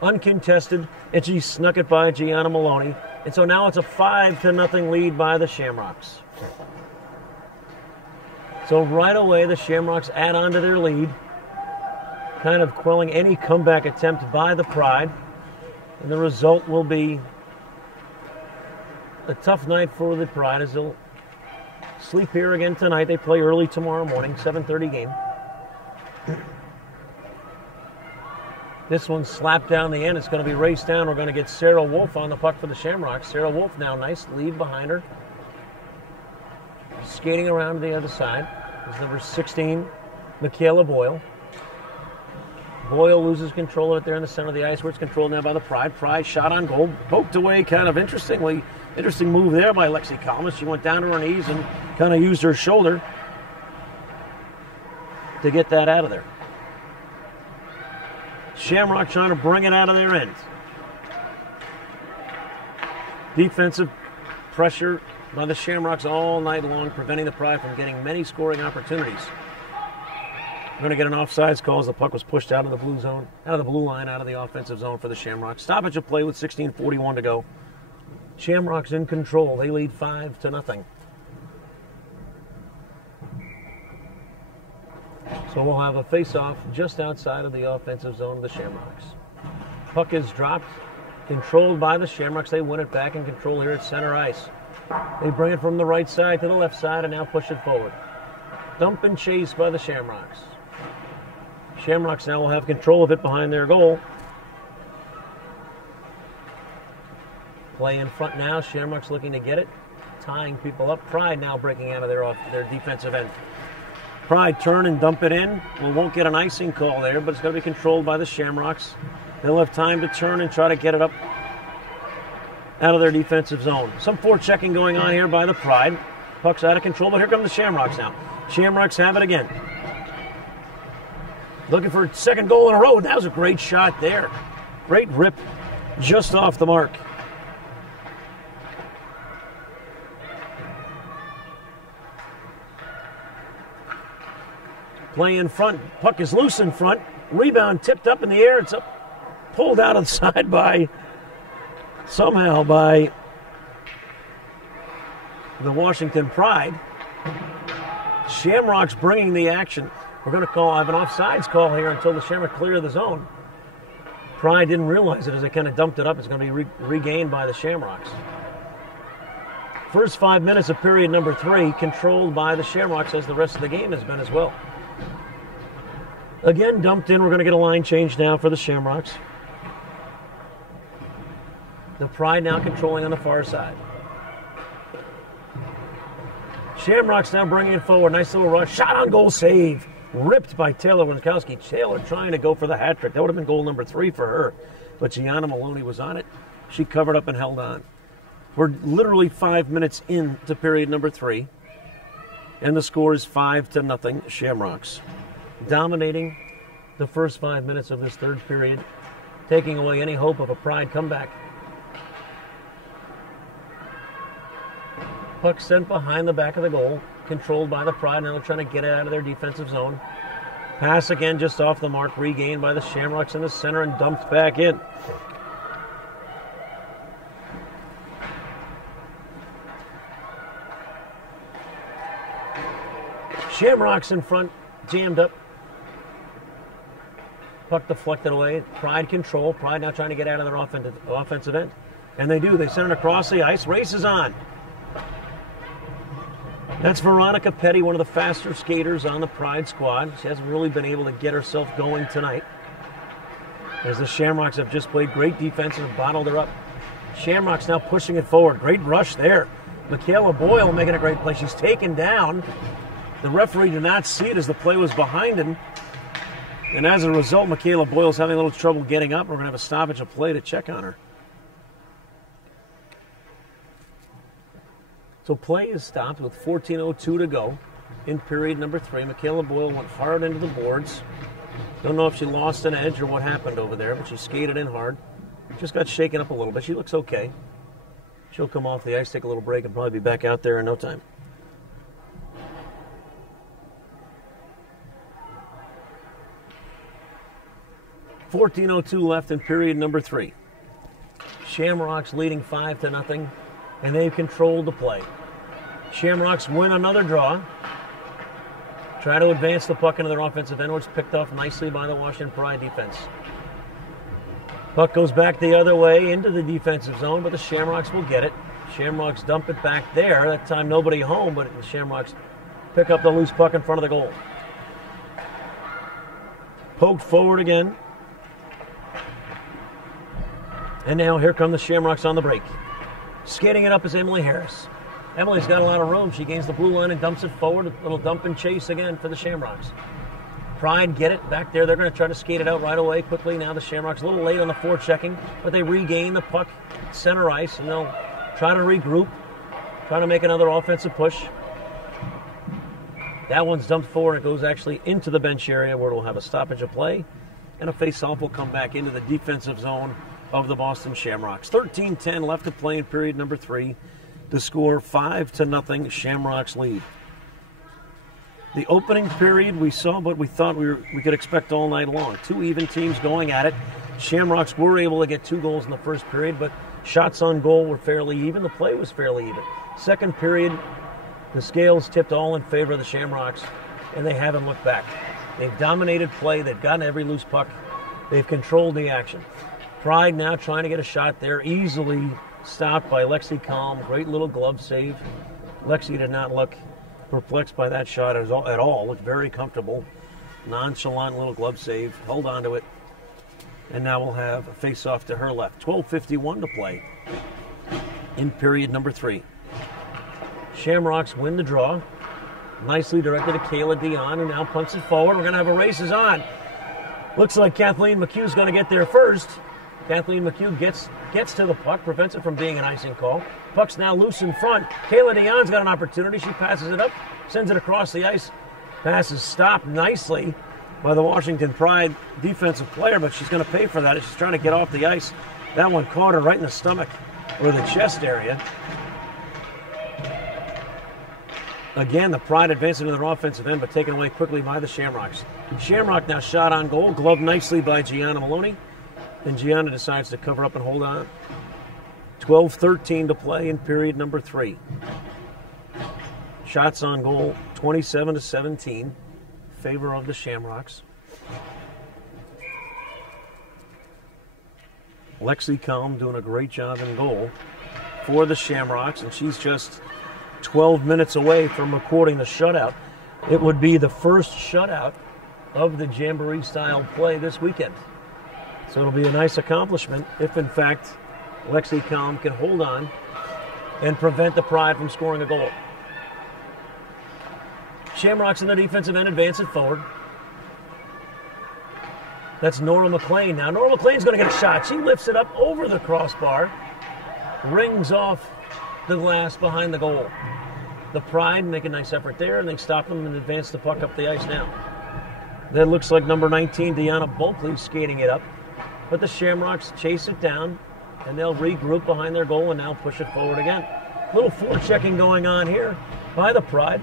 uncontested, and she snuck it by Gianna Maloney And so now it's a 5-0 lead by the Shamrocks. So right away, the Shamrocks add on to their lead, kind of quelling any comeback attempt by the Pride. And the result will be a tough night for the Pride as they'll sleep here again tonight. They play early tomorrow morning, 7:30 game. This one's slapped down the end. It's going to be raced down. We're going to get Sarah Wolf on the puck for the Shamrocks. Sarah Wolf now, nice lead behind her. Skating around to the other side is number 16, Michaela Boyle. Boyle loses control of it there in the center of the ice where it's controlled now by the Pride. Pride shot on goal, poked away kind of interesting move there by Lexi Collins. She went down to her knees and kind of used her shoulder to get that out of there. Shamrock trying to bring it out of their end. Defensive pressure by the Shamrocks all night long, preventing the Pride from getting many scoring opportunities. We're going to get an offsides call as the puck was pushed out of the blue zone, out of the blue line, out of the offensive zone for the Shamrocks. Stoppage of play with 16:41 to go. Shamrocks in control. They lead 5-0. So we'll have a face-off just outside of the offensive zone of the Shamrocks. Puck is dropped, controlled by the Shamrocks. They win it back in control here at center ice. They bring it from the right side to the left side and now push it forward. Dump and chase by the Shamrocks. Shamrocks now will have control of it behind their goal. Play in front now. Shamrocks looking to get it, tying people up. Pride now breaking out of their defensive end. Pride turn and dump it in. We won't get an icing call there, but it's going to be controlled by the Shamrocks. They'll have time to turn and try to get it up out of their defensive zone. Some forechecking going on here by the Pride. Puck's out of control, but here come the Shamrocks now. Shamrocks have it again. Looking for a second goal in a row. That was a great shot there. Great rip just off the mark. Play in front. Puck is loose in front. Rebound tipped up in the air. It's up, pulled out of the side by the Washington Pride. Shamrocks bringing the action. We're going to have an offsides call here until the Shamrocks clear the zone. Pride didn't realize it as they kind of dumped it up. It's going to be regained by the Shamrocks. First 5 minutes of period number 3 controlled by the Shamrocks as the rest of the game has been as well. Again, dumped in. We're going to get a line change now for the Shamrocks. The Pride now controlling on the far side. Shamrocks now bringing it forward. Nice little rush. Shot on goal, save. Ripped by Taylor Winkowski. Taylor trying to go for the hat trick. That would have been goal number 3 for her. But Gianna Maloney was on it. She covered up and held on. We're literally 5 minutes into period number 3. And the score is 5-0 Shamrocks. Dominating the first 5 minutes of this third period, taking away any hope of a Pride comeback. Puck sent behind the back of the goal, controlled by the Pride. Now they're trying to get it out of their defensive zone. Pass again just off the mark, regained by the Shamrocks in the center and dumped back in. Shamrocks in front, jammed up. Puck deflected away. Pride control. Pride now trying to get out of their offensive end. And they do. They send it across the ice. Race is on. That's Veronica Petty, one of the faster skaters on the Pride squad. She hasn't really been able to get herself going tonight, as the Shamrocks have just played great defense and bottled her up. Shamrocks now pushing it forward. Great rush there. Michaela Boyle making a great play. She's taken down. The referee did not see it as the play was behind him. And as a result, Michaela Boyle's having a little trouble getting up. We're going to have a stoppage of play to check on her. So play is stopped with 14:02 to go in period number 3. Michaela Boyle went hard into the boards. Don't know if she lost an edge or what happened over there, but she skated in hard. Just got shaken up a little bit. She looks okay. She'll come off the ice, take a little break, and probably be back out there in no time. .14:02 left in period number 3. Shamrocks leading 5-0, and they've controlled the play. Shamrocks win another draw. Try to advance the puck into their offensive end, which is picked off nicely by the Washington Pride defense. Puck goes back the other way into the defensive zone, but the Shamrocks will get it. Shamrocks dump it back there. That time nobody home, but the Shamrocks pick up the loose puck in front of the goal. Poked forward again. And now here come the Shamrocks on the break. Skating it up is Emily Harris. Emily's got a lot of room. She gains the blue line and dumps it forward. A little dump and chase again for the Shamrocks. Pride get it back there. They're going to try to skate it out right away quickly. Now the Shamrocks a little late on the forechecking, but they regain the puck center ice, and they'll try to regroup, try to make another offensive push. That one's dumped forward. It goes actually into the bench area where it'll have a stoppage of play, and a face-off will come back into the defensive zone of the Boston Shamrocks. 13-10 left to play in period number 3. To score 5-0 Shamrocks lead. The opening period we saw what we thought we could expect all night long. 2 even teams going at it. Shamrocks were able to get 2 goals in the first period, but shots on goal were fairly even. The play was fairly even. Second period, the scales tipped all in favor of the Shamrocks, and they haven't looked back. They've dominated play. They've gotten every loose puck. They've controlled the action. Pride now trying to get a shot there, easily stopped by Lexi Kalm. Great little glove save. Lexi did not look perplexed by that shot at all. Looked very comfortable. Nonchalant little glove save. Held on to it. And now we'll have a face-off to her left. 12:51 to play in period number 3. Shamrocks win the draw. Nicely directed to Kayla Dion, who now punts it forward. We're going to have a races on. Looks like Kathleen McHugh's going to get there first. Kathleen McHugh gets to the puck, prevents it from being an icing call. Puck's now loose in front. Kayla Dion's got an opportunity. She passes it up, sends it across the ice. Pass is stopped nicely by the Washington Pride defensive player, but she's going to pay for that as she's trying to get off the ice. That one caught her right in the stomach or the chest area. Again, the Pride advancing to their offensive end, but taken away quickly by the Shamrocks. Shamrock now shot on goal, gloved nicely by Gianna Maloney. And Gianna decides to cover up and hold on. 12:13 to play in period number 3. Shots on goal, 27-17, favor of the Shamrocks. Lexi Kalm doing a great job in goal for the Shamrocks, and she's just 12 minutes away from recording the shutout. It would be the first shutout of the Jamboree-style play this weekend. So it'll be a nice accomplishment if, in fact, Lexi Kalm can hold on and prevent the Pride from scoring a goal. Shamrocks in the defensive end advance it forward. That's Nora McLean. Now, Nora McLean's going to get a shot. She lifts it up over the crossbar, rings off the glass behind the goal. The Pride make a nice effort there, and they stop them and advance the puck up the ice now. That looks like number 19, Deanna Bulkley, skating it up. But the Shamrocks chase it down, and they'll regroup behind their goal and now push it forward again. A little forechecking going on here by the Pride.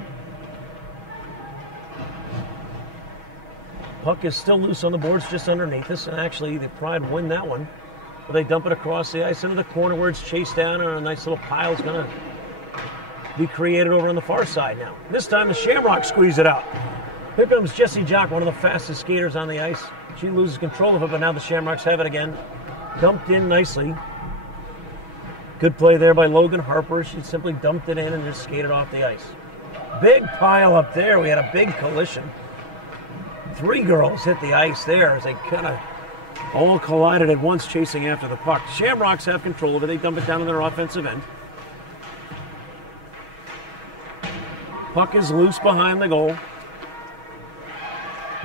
Puck is still loose on the boards just underneath us, and actually the Pride win that one. But they dump it across the ice into the corner where it's chased down, and a nice little pile is going to be created over on the far side now. This time the Shamrocks squeeze it out. Here comes Jessie Jock, one of the fastest skaters on the ice. She loses control of it, but now the Shamrocks have it again. Dumped in nicely. Good play there by Logan Harper. She simply dumped it in and just skated off the ice. Big pile up there. We had a big collision. 3 girls hit the ice there as they kind of all collided at once chasing after the puck. Shamrocks have control of it. They dump it down on their offensive end. Puck is loose behind the goal.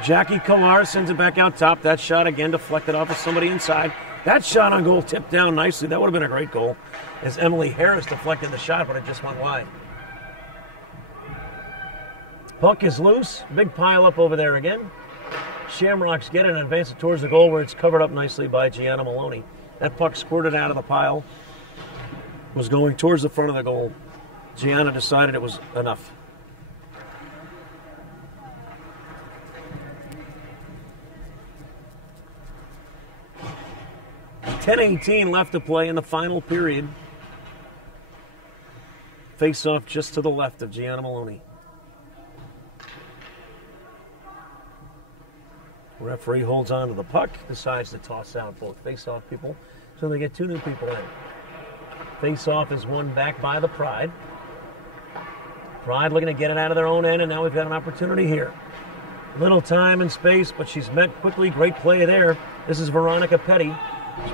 Jackie Killar sends it back out top. That shot again deflected off of somebody inside. That shot on goal tipped down nicely. That would have been a great goal as Emily Harris deflected the shot, but it just went wide. Puck is loose. Big pile up over there again. Shamrocks get it and advance it towards the goal where it's covered up nicely by Gianna Maloney. That puck squirted out of the pile. Was going towards the front of the goal. Gianna decided it was enough. 10:18 left to play in the final period. Face off just to the left of Gianna Maloney. Referee holds on to the puck, decides to toss out both face-off people, so they get 2 new people in. Face-off is won back by the Pride. Pride looking to get it out of their own end, and now we've got an opportunity here. Little time and space, but she's met quickly. Great play there. This is Veronica Petty,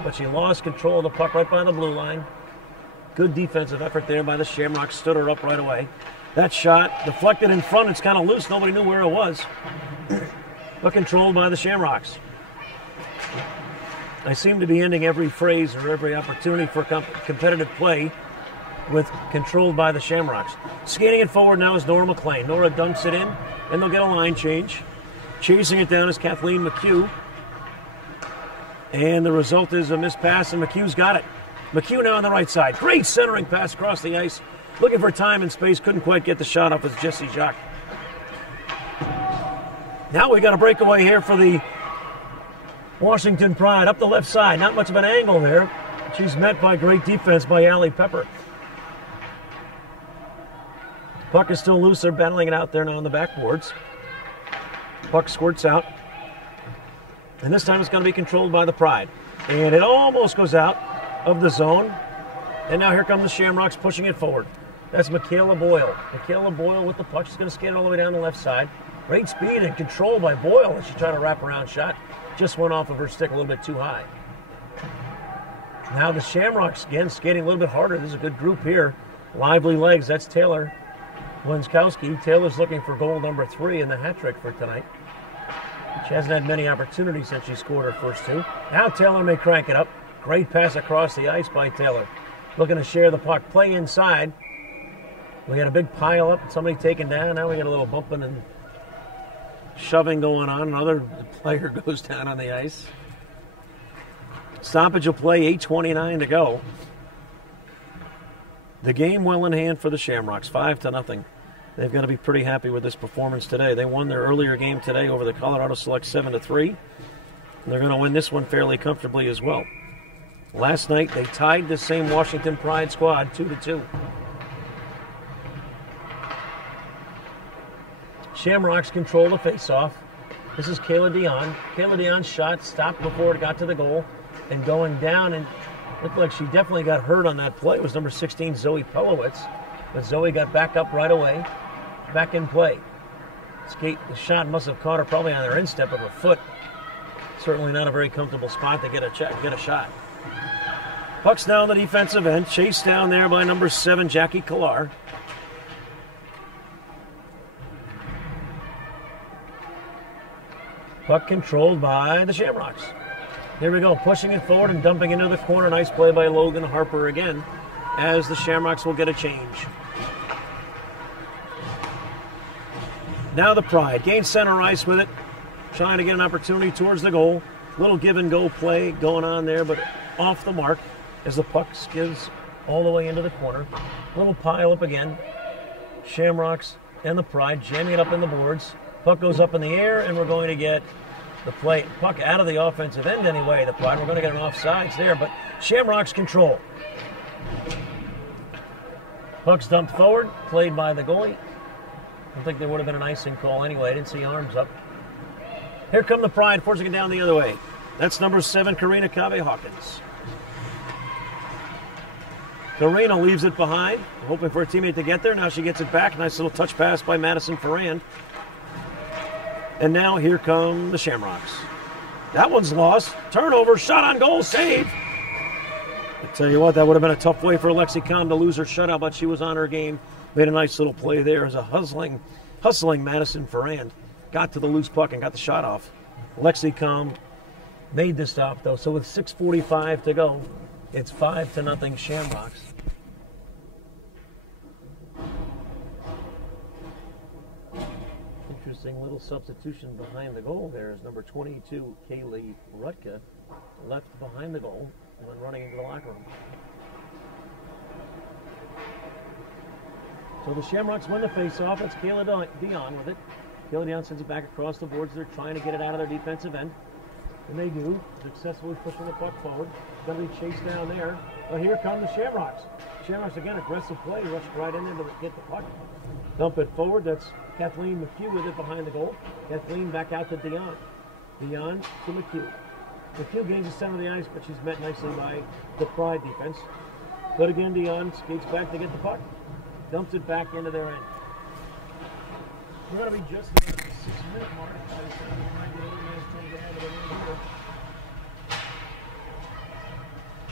but she lost control of the puck right by the blue line. Good defensive effort there by the Shamrocks. Stood her up right away. That shot deflected in front. It's kind of loose. Nobody knew where it was. But controlled by the Shamrocks. I seem to be ending every phrase or every opportunity for competitive play with controlled by the Shamrocks. Skating it forward now is Nora McLean. Nora dumps it in, and they'll get a line change. Chasing it down is Kathleen McHugh. And the result is a missed pass, and McHugh's got it. McHugh now on the right side. Great centering pass across the ice. Looking for time and space. Couldn't quite get the shot off with Jessie Jacques. Now we got a breakaway here for the Washington Pride. Up the left side. Not much of an angle there. She's met by great defense by Allie Pepper. Puck is still loose. They're battling it out there now on the backboards. Puck squirts out. And this time it's going to be controlled by the Pride. And it almost goes out of the zone. And now here come the Shamrocks pushing it forward. That's Michaela Boyle. Michaela Boyle with the puck. She's going to skate it all the way down the left side. Great speed and control by Boyle as she tried a wraparound shot. Just went off of her stick a little bit too high. Now the Shamrocks again skating a little bit harder. This is a good group here. Lively legs. That's Taylor Wenskowski. Taylor's looking for goal number 3 in the hat trick for tonight. She hasn't had many opportunities since she scored her first 2. Now Taylor may crank it up. Great pass across the ice by Taylor. Looking to share the puck. Play inside. We got a big pile up. Somebody taken down. Now we got a little bumping and shoving going on. Another player goes down on the ice. Stoppage of play, 8:29 to go. The game well in hand for the Shamrocks, 5-0. They've got to be pretty happy with this performance today. They won their earlier game today over the Colorado Select 7-3. And they're going to win this one fairly comfortably as well. Last night they tied the same Washington Pride squad 2-2. Shamrocks control the faceoff. This is Kayla Dion. Kayla Dion's shot stopped before it got to the goal. And going down, and looked like she definitely got hurt on that play. It was number 16, Zoe Pelowitz. But Zoe got back up right away. Back in play. The shot must have caught her probably on her instep of her foot. Certainly not a very comfortable spot to get a shot. Puck's now on the defensive end. Chased down there by number 7, Jackie Killar. Puck controlled by the Shamrocks. Here we go, pushing it forward and dumping into the corner. Nice play by Logan Harper again, as the Shamrocks will get a change. Now the Pride gains center ice with it, trying to get an opportunity towards the goal. Little give and go play going on there, but off the mark as the puck skids all the way into the corner. Little pile up again. Shamrocks and the Pride jamming it up in the boards. Puck goes up in the air, and we're going to get the puck out of the offensive end anyway. The Pride, we're going to get an offsides there, but Shamrocks control. Puck's dumped forward, played by the goalie. I think there would have been an icing call anyway. I didn't see arms up. Here come the Pride, forcing it down the other way. That's number 7, Karina Cave-Hawkins. Karina leaves it behind, hoping for a teammate to get there. Now she gets it back. Nice little touch pass by Madison Ferrand. And now here come the Shamrocks. That one's lost. Turnover, shot on goal, save. I tell you what, that would have been a tough way for Alexi Kahn to lose her shutout, but she was on her game. Made a nice little play there as a hustling Madison Ferrand got to the loose puck and got the shot off. Alexi Kahn made the stop, though. So with 6:45 to go, it's 5-0 Shamrocks. Interesting little substitution behind the goal there is number 22, Kaylee Rutka, left behind the goal and then running into the locker room. So the Shamrocks win the face-off. It's Kayla Dion with it. Kayla Dion sends it back across the boards. They're trying to get it out of their defensive end. And they do, successfully pushing the puck forward. Going to be chased down there. But here come the Shamrocks. Shamrocks again, aggressive play, rushed right in there to get the puck. Dump it forward. That's Kathleen McHugh with it behind the goal. Kathleen back out to Dion. Dion to McHugh. McHugh gains the center of the ice, but she's met nicely by the Pride defense. But again, Dion skates back to get the puck. Dumps it back into their end. We're going to be just about the 6-minute mark by the time the Pride organized trying to have it over here.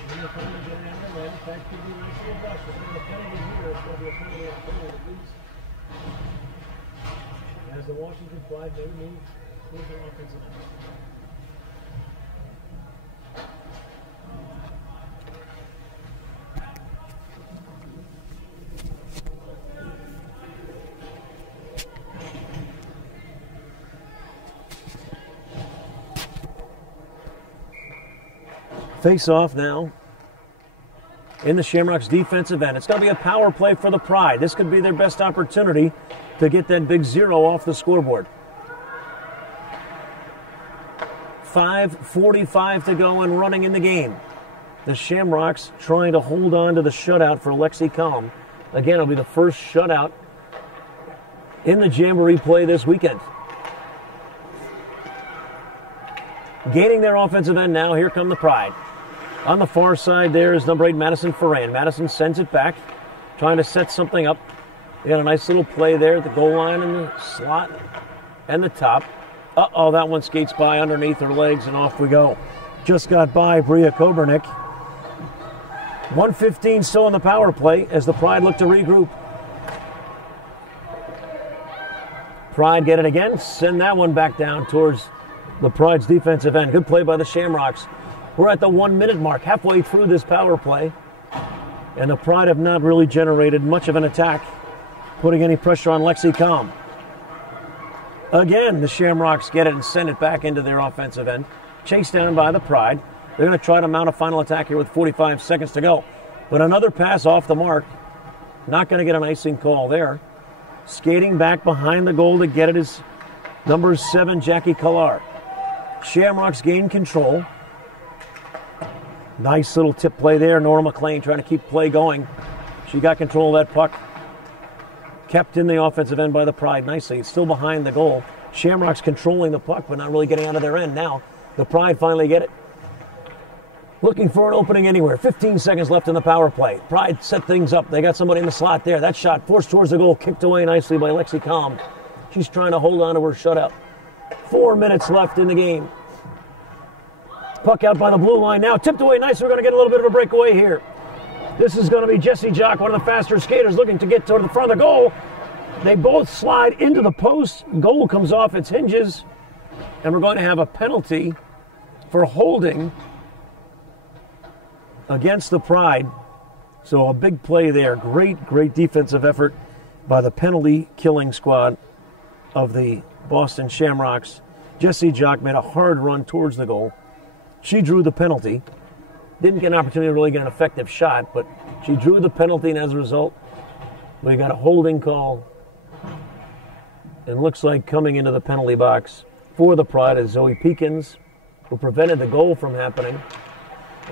And they're trying to get it out of the end. That could be nice little rush. If there's a penalty here, it's going to be a penalty on goal at least. As the Washington Pride may move towards their offensive end. Face off now in the Shamrocks defensive end. It's going to be a power play for the Pride. This could be their best opportunity to get that big 0 off the scoreboard. 5:45 to go and running in the game. The Shamrocks trying to hold on to the shutout for Lexi Calm. Again, it'll be the first shutout in the Jamboree play this weekend. Gaining their offensive end now. Here come the Pride. On the far side there is number 8, Madison Ferran. Madison sends it back, trying to set something up. They got a nice little play there at the goal line and the slot and the top. Uh-oh, that one skates by underneath her legs, and off we go. Just got by Bria Kobernick. 1:15 still on the power play as the Pride look to regroup. Pride get it again, send that one back down towards the Pride's defensive end. Good play by the Shamrocks. We're at the 1-minute mark, halfway through this power play. And the Pride have not really generated much of an attack, putting any pressure on Lexi Calm. Again, the Shamrocks get it and send it back into their offensive end. Chased down by the Pride. They're going to try to mount a final attack here with 45 seconds to go. But another pass off the mark. Not going to get an icing call there. Skating back behind the goal to get it is number 7, Jackie Collar. Shamrocks gain control. Nice little tip play there. Nora McLean trying to keep play going. She got control of that puck. Kept in the offensive end by the Pride nicely. It's still behind the goal. Shamrocks controlling the puck, but not really getting out of their end. Now, the Pride finally get it. Looking for an opening anywhere. 15 seconds left in the power play. Pride set things up. They got somebody in the slot there. That shot forced towards the goal, kicked away nicely by Lexi Calm. She's trying to hold on to her shutout. 4 minutes left in the game. Puck out by the blue line now. Tipped away nice. We're going to get a little bit of a breakaway here. This is going to be Jessie Jock, one of the faster skaters, looking to get toward the front of the goal. They both slide into the post. Goal comes off its hinges. And we're going to have a penalty for holding against the Pride. So a big play there. Great defensive effort by the penalty killing squad of the Boston Shamrocks. Jessie Jock made a hard run towards the goal. She drew the penalty. Didn't get an opportunity to really get an effective shot, but she drew the penalty, and as a result, we got a holding call. And looks like coming into the penalty box for the Pride is Zoe Peekins, who prevented the goal from happening,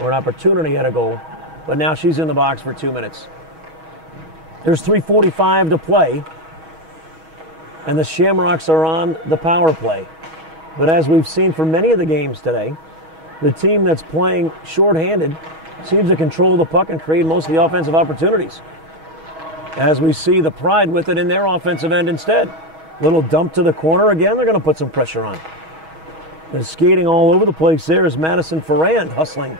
or an opportunity at a goal. But now she's in the box for 2 minutes. There's 3:45 to play, and the Shamrocks are on the power play. But as we've seen for many of the games today, the team that's playing shorthanded seems to control the puck and create most of the offensive opportunities. As we see the Pride with it in their offensive end instead. Little dump to the corner. Again, they're going to put some pressure on. They're skating all over the place there is Madison Ferrand hustling.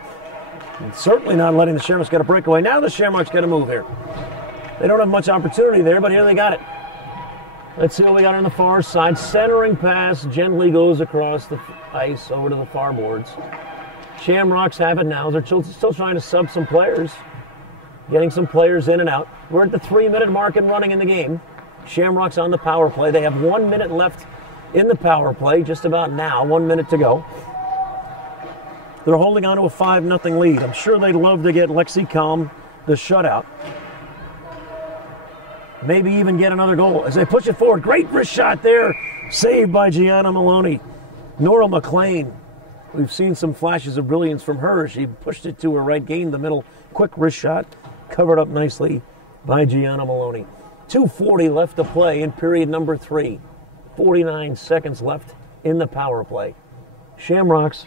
And certainly not letting the Shamrocks get a breakaway. Now the Shamrocks get a move here. They don't have much opportunity there, but here they got it. Let's see what we got on the far side. Centering pass gently goes across the ice over to the far boards. Shamrocks have it now. They're still trying to sub some players. Getting some players in and out. We're at the 3-minute mark and running in the game. Shamrocks on the power play. They have 1 minute left in the power play. Just about now. 1 minute to go. They're holding on to a 5-0 lead. I'm sure they'd love to get Lexi Calm the shutout. Maybe even get another goal as they push it forward. Great wrist shot there. Saved by Gianna Maloney. Nora McLean We've seen some flashes of brilliance from her. She pushed it to her right, gained the middle, quick wrist shot, covered up nicely by Gianna Maloney. 2:40 left to play in period number 3. 49 seconds left in the power play. Shamrocks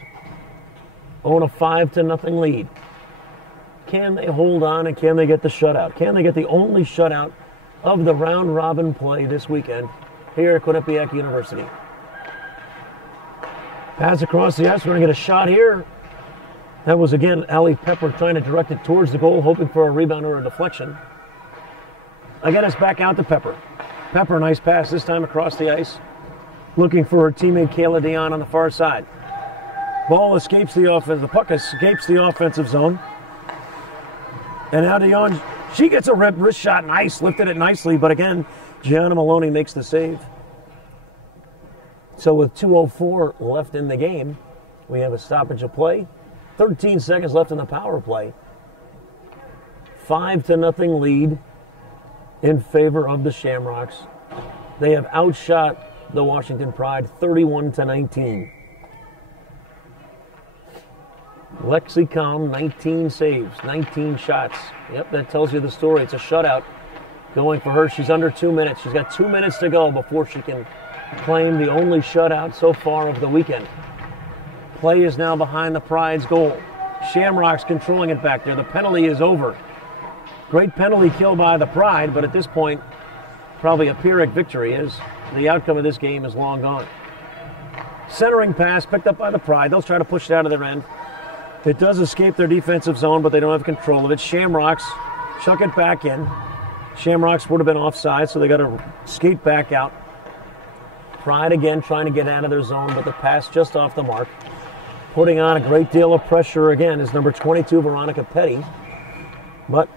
own a 5-0 lead. Can they hold on and can they get the shutout? Can they get the only shutout of the round-robin play this weekend here at Quinnipiac University? Pass across the ice. We're going to get a shot here. That was, again, Allie Pepper trying to direct it towards the goal, hoping for a rebound or a deflection. Again, it's back out to Pepper. Pepper, nice pass this time across the ice. Looking for her teammate Kayla Dion on the far side. Ball escapes the offense. The puck escapes the offensive zone. And now Dion, she gets a wrist shot. Nice, lifted it nicely. But again, Gianna Maloney makes the save. So with 2:04 left in the game, we have a stoppage of play. 13 seconds left in the power play. 5-0 lead in favor of the Shamrocks. They have outshot the Washington Pride 31-19. Lexi Kalm, 19 saves, 19 shots. Yep, that tells you the story. It's a shutout going for her. She's under 2 minutes. She's got 2 minutes to go before she can claim the only shutout so far of the weekend. Play is now behind the Pride's goal. Shamrocks controlling it back there. The penalty is over. Great penalty kill by the Pride, but at this point, probably a Pyrrhic victory as the outcome of this game is long gone. Centering pass picked up by the Pride. They'll try to push it out of their end. It does escape their defensive zone, but they don't have control of it. Shamrocks chuck it back in. Shamrocks would have been offside, so they got to skate back out. Pride again trying to get out of their zone, but the pass just off the mark. Putting on a great deal of pressure again is number 22, Veronica Petty. But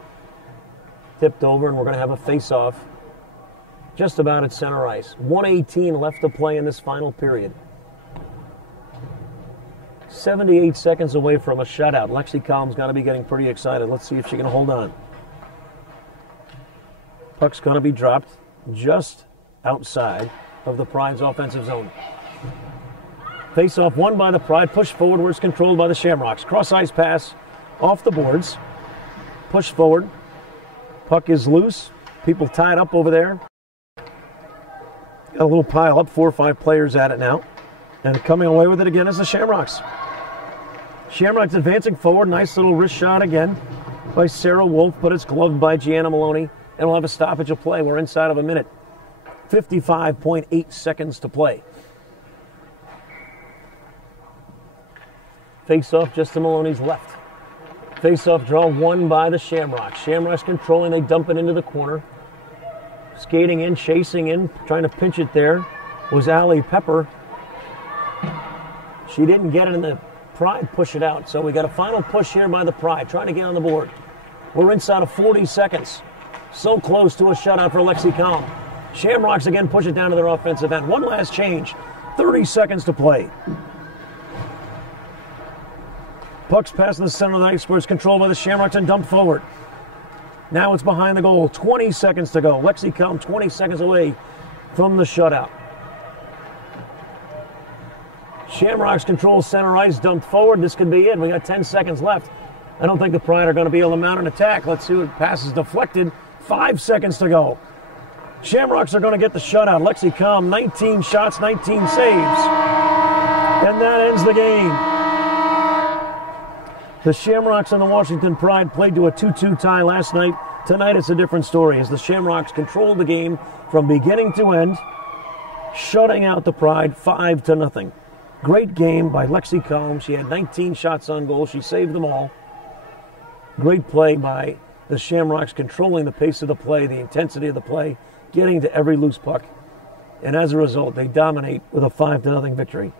tipped over, and we're going to have a face-off just about at center ice. 1:18 left to play in this final period. 78 seconds away from a shutout. Lexi Kalm's got to be getting pretty excited. Let's see if she can hold on. Puck's going to be dropped just outside of the Pride's offensive zone. Face-off won by the Pride. Push forward where it's controlled by the Shamrocks. Cross-ice pass off the boards. Push forward. Puck is loose. People tied up over there. Got a little pile up. 4 or 5 players at it now. And coming away with it again is the Shamrocks. Shamrocks advancing forward. Nice little wrist shot again by Sarah Wolf, but it's gloved by Gianna Maloney. And we'll have a stoppage of play. We're inside of a minute. 55.8 seconds to play. Face-off just to Maloney's left. Face-off draw won by the Shamrocks. Shamrocks controlling. They dump it into the corner. Skating in, chasing in, trying to pinch it there was Allie Pepper. She didn't get it, and the Pride push it out. So we got a final push here by the Pride, trying to get on the board. We're inside of 40 seconds. So close to a shutout for Lexi Kalm. Shamrocks again push it down to their offensive end. One last change. 30 seconds to play. Puck's passing the center of the ice where it's controlled by the Shamrocks and dumped forward. Now it's behind the goal. 20 seconds to go. Lexi Kalm 20 seconds away from the shutout. Shamrocks control center ice, dumped forward. This could be it. We got 10 seconds left. I don't think the Pride are going to be able to mount an attack. Let's see what pass is deflected. 5 seconds to go. Shamrocks are going to get the shutout. Lexi Kalm, 19 shots, 19 saves. And that ends the game. The Shamrocks and the Washington Pride played to a 2-2 tie last night. Tonight it's a different story as the Shamrocks controlled the game from beginning to end, shutting out the Pride 5-0. Great game by Lexi Kalm. She had 19 shots on goal. She saved them all. Great play by the Shamrocks, controlling the pace of the play, the intensity of the play, getting to every loose puck. And as a result, they dominate with a 5-0 victory.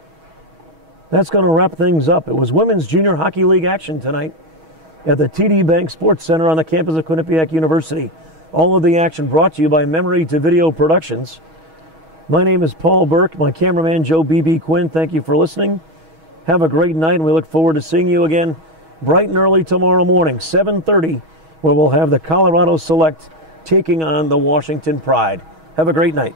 That's going to wrap things up. It was Women's Junior Hockey League action tonight at the TD Bank Sports Center on the campus of Quinnipiac University. All of the action brought to you by Memory to Video Productions. My name is Paul Burke. My cameraman, Joe B.B. Quinn. Thank you for listening. Have a great night, and we look forward to seeing you again bright and early tomorrow morning, 7:30, where we'll have the Colorado Select taking on the Washington Pride. Have a great night.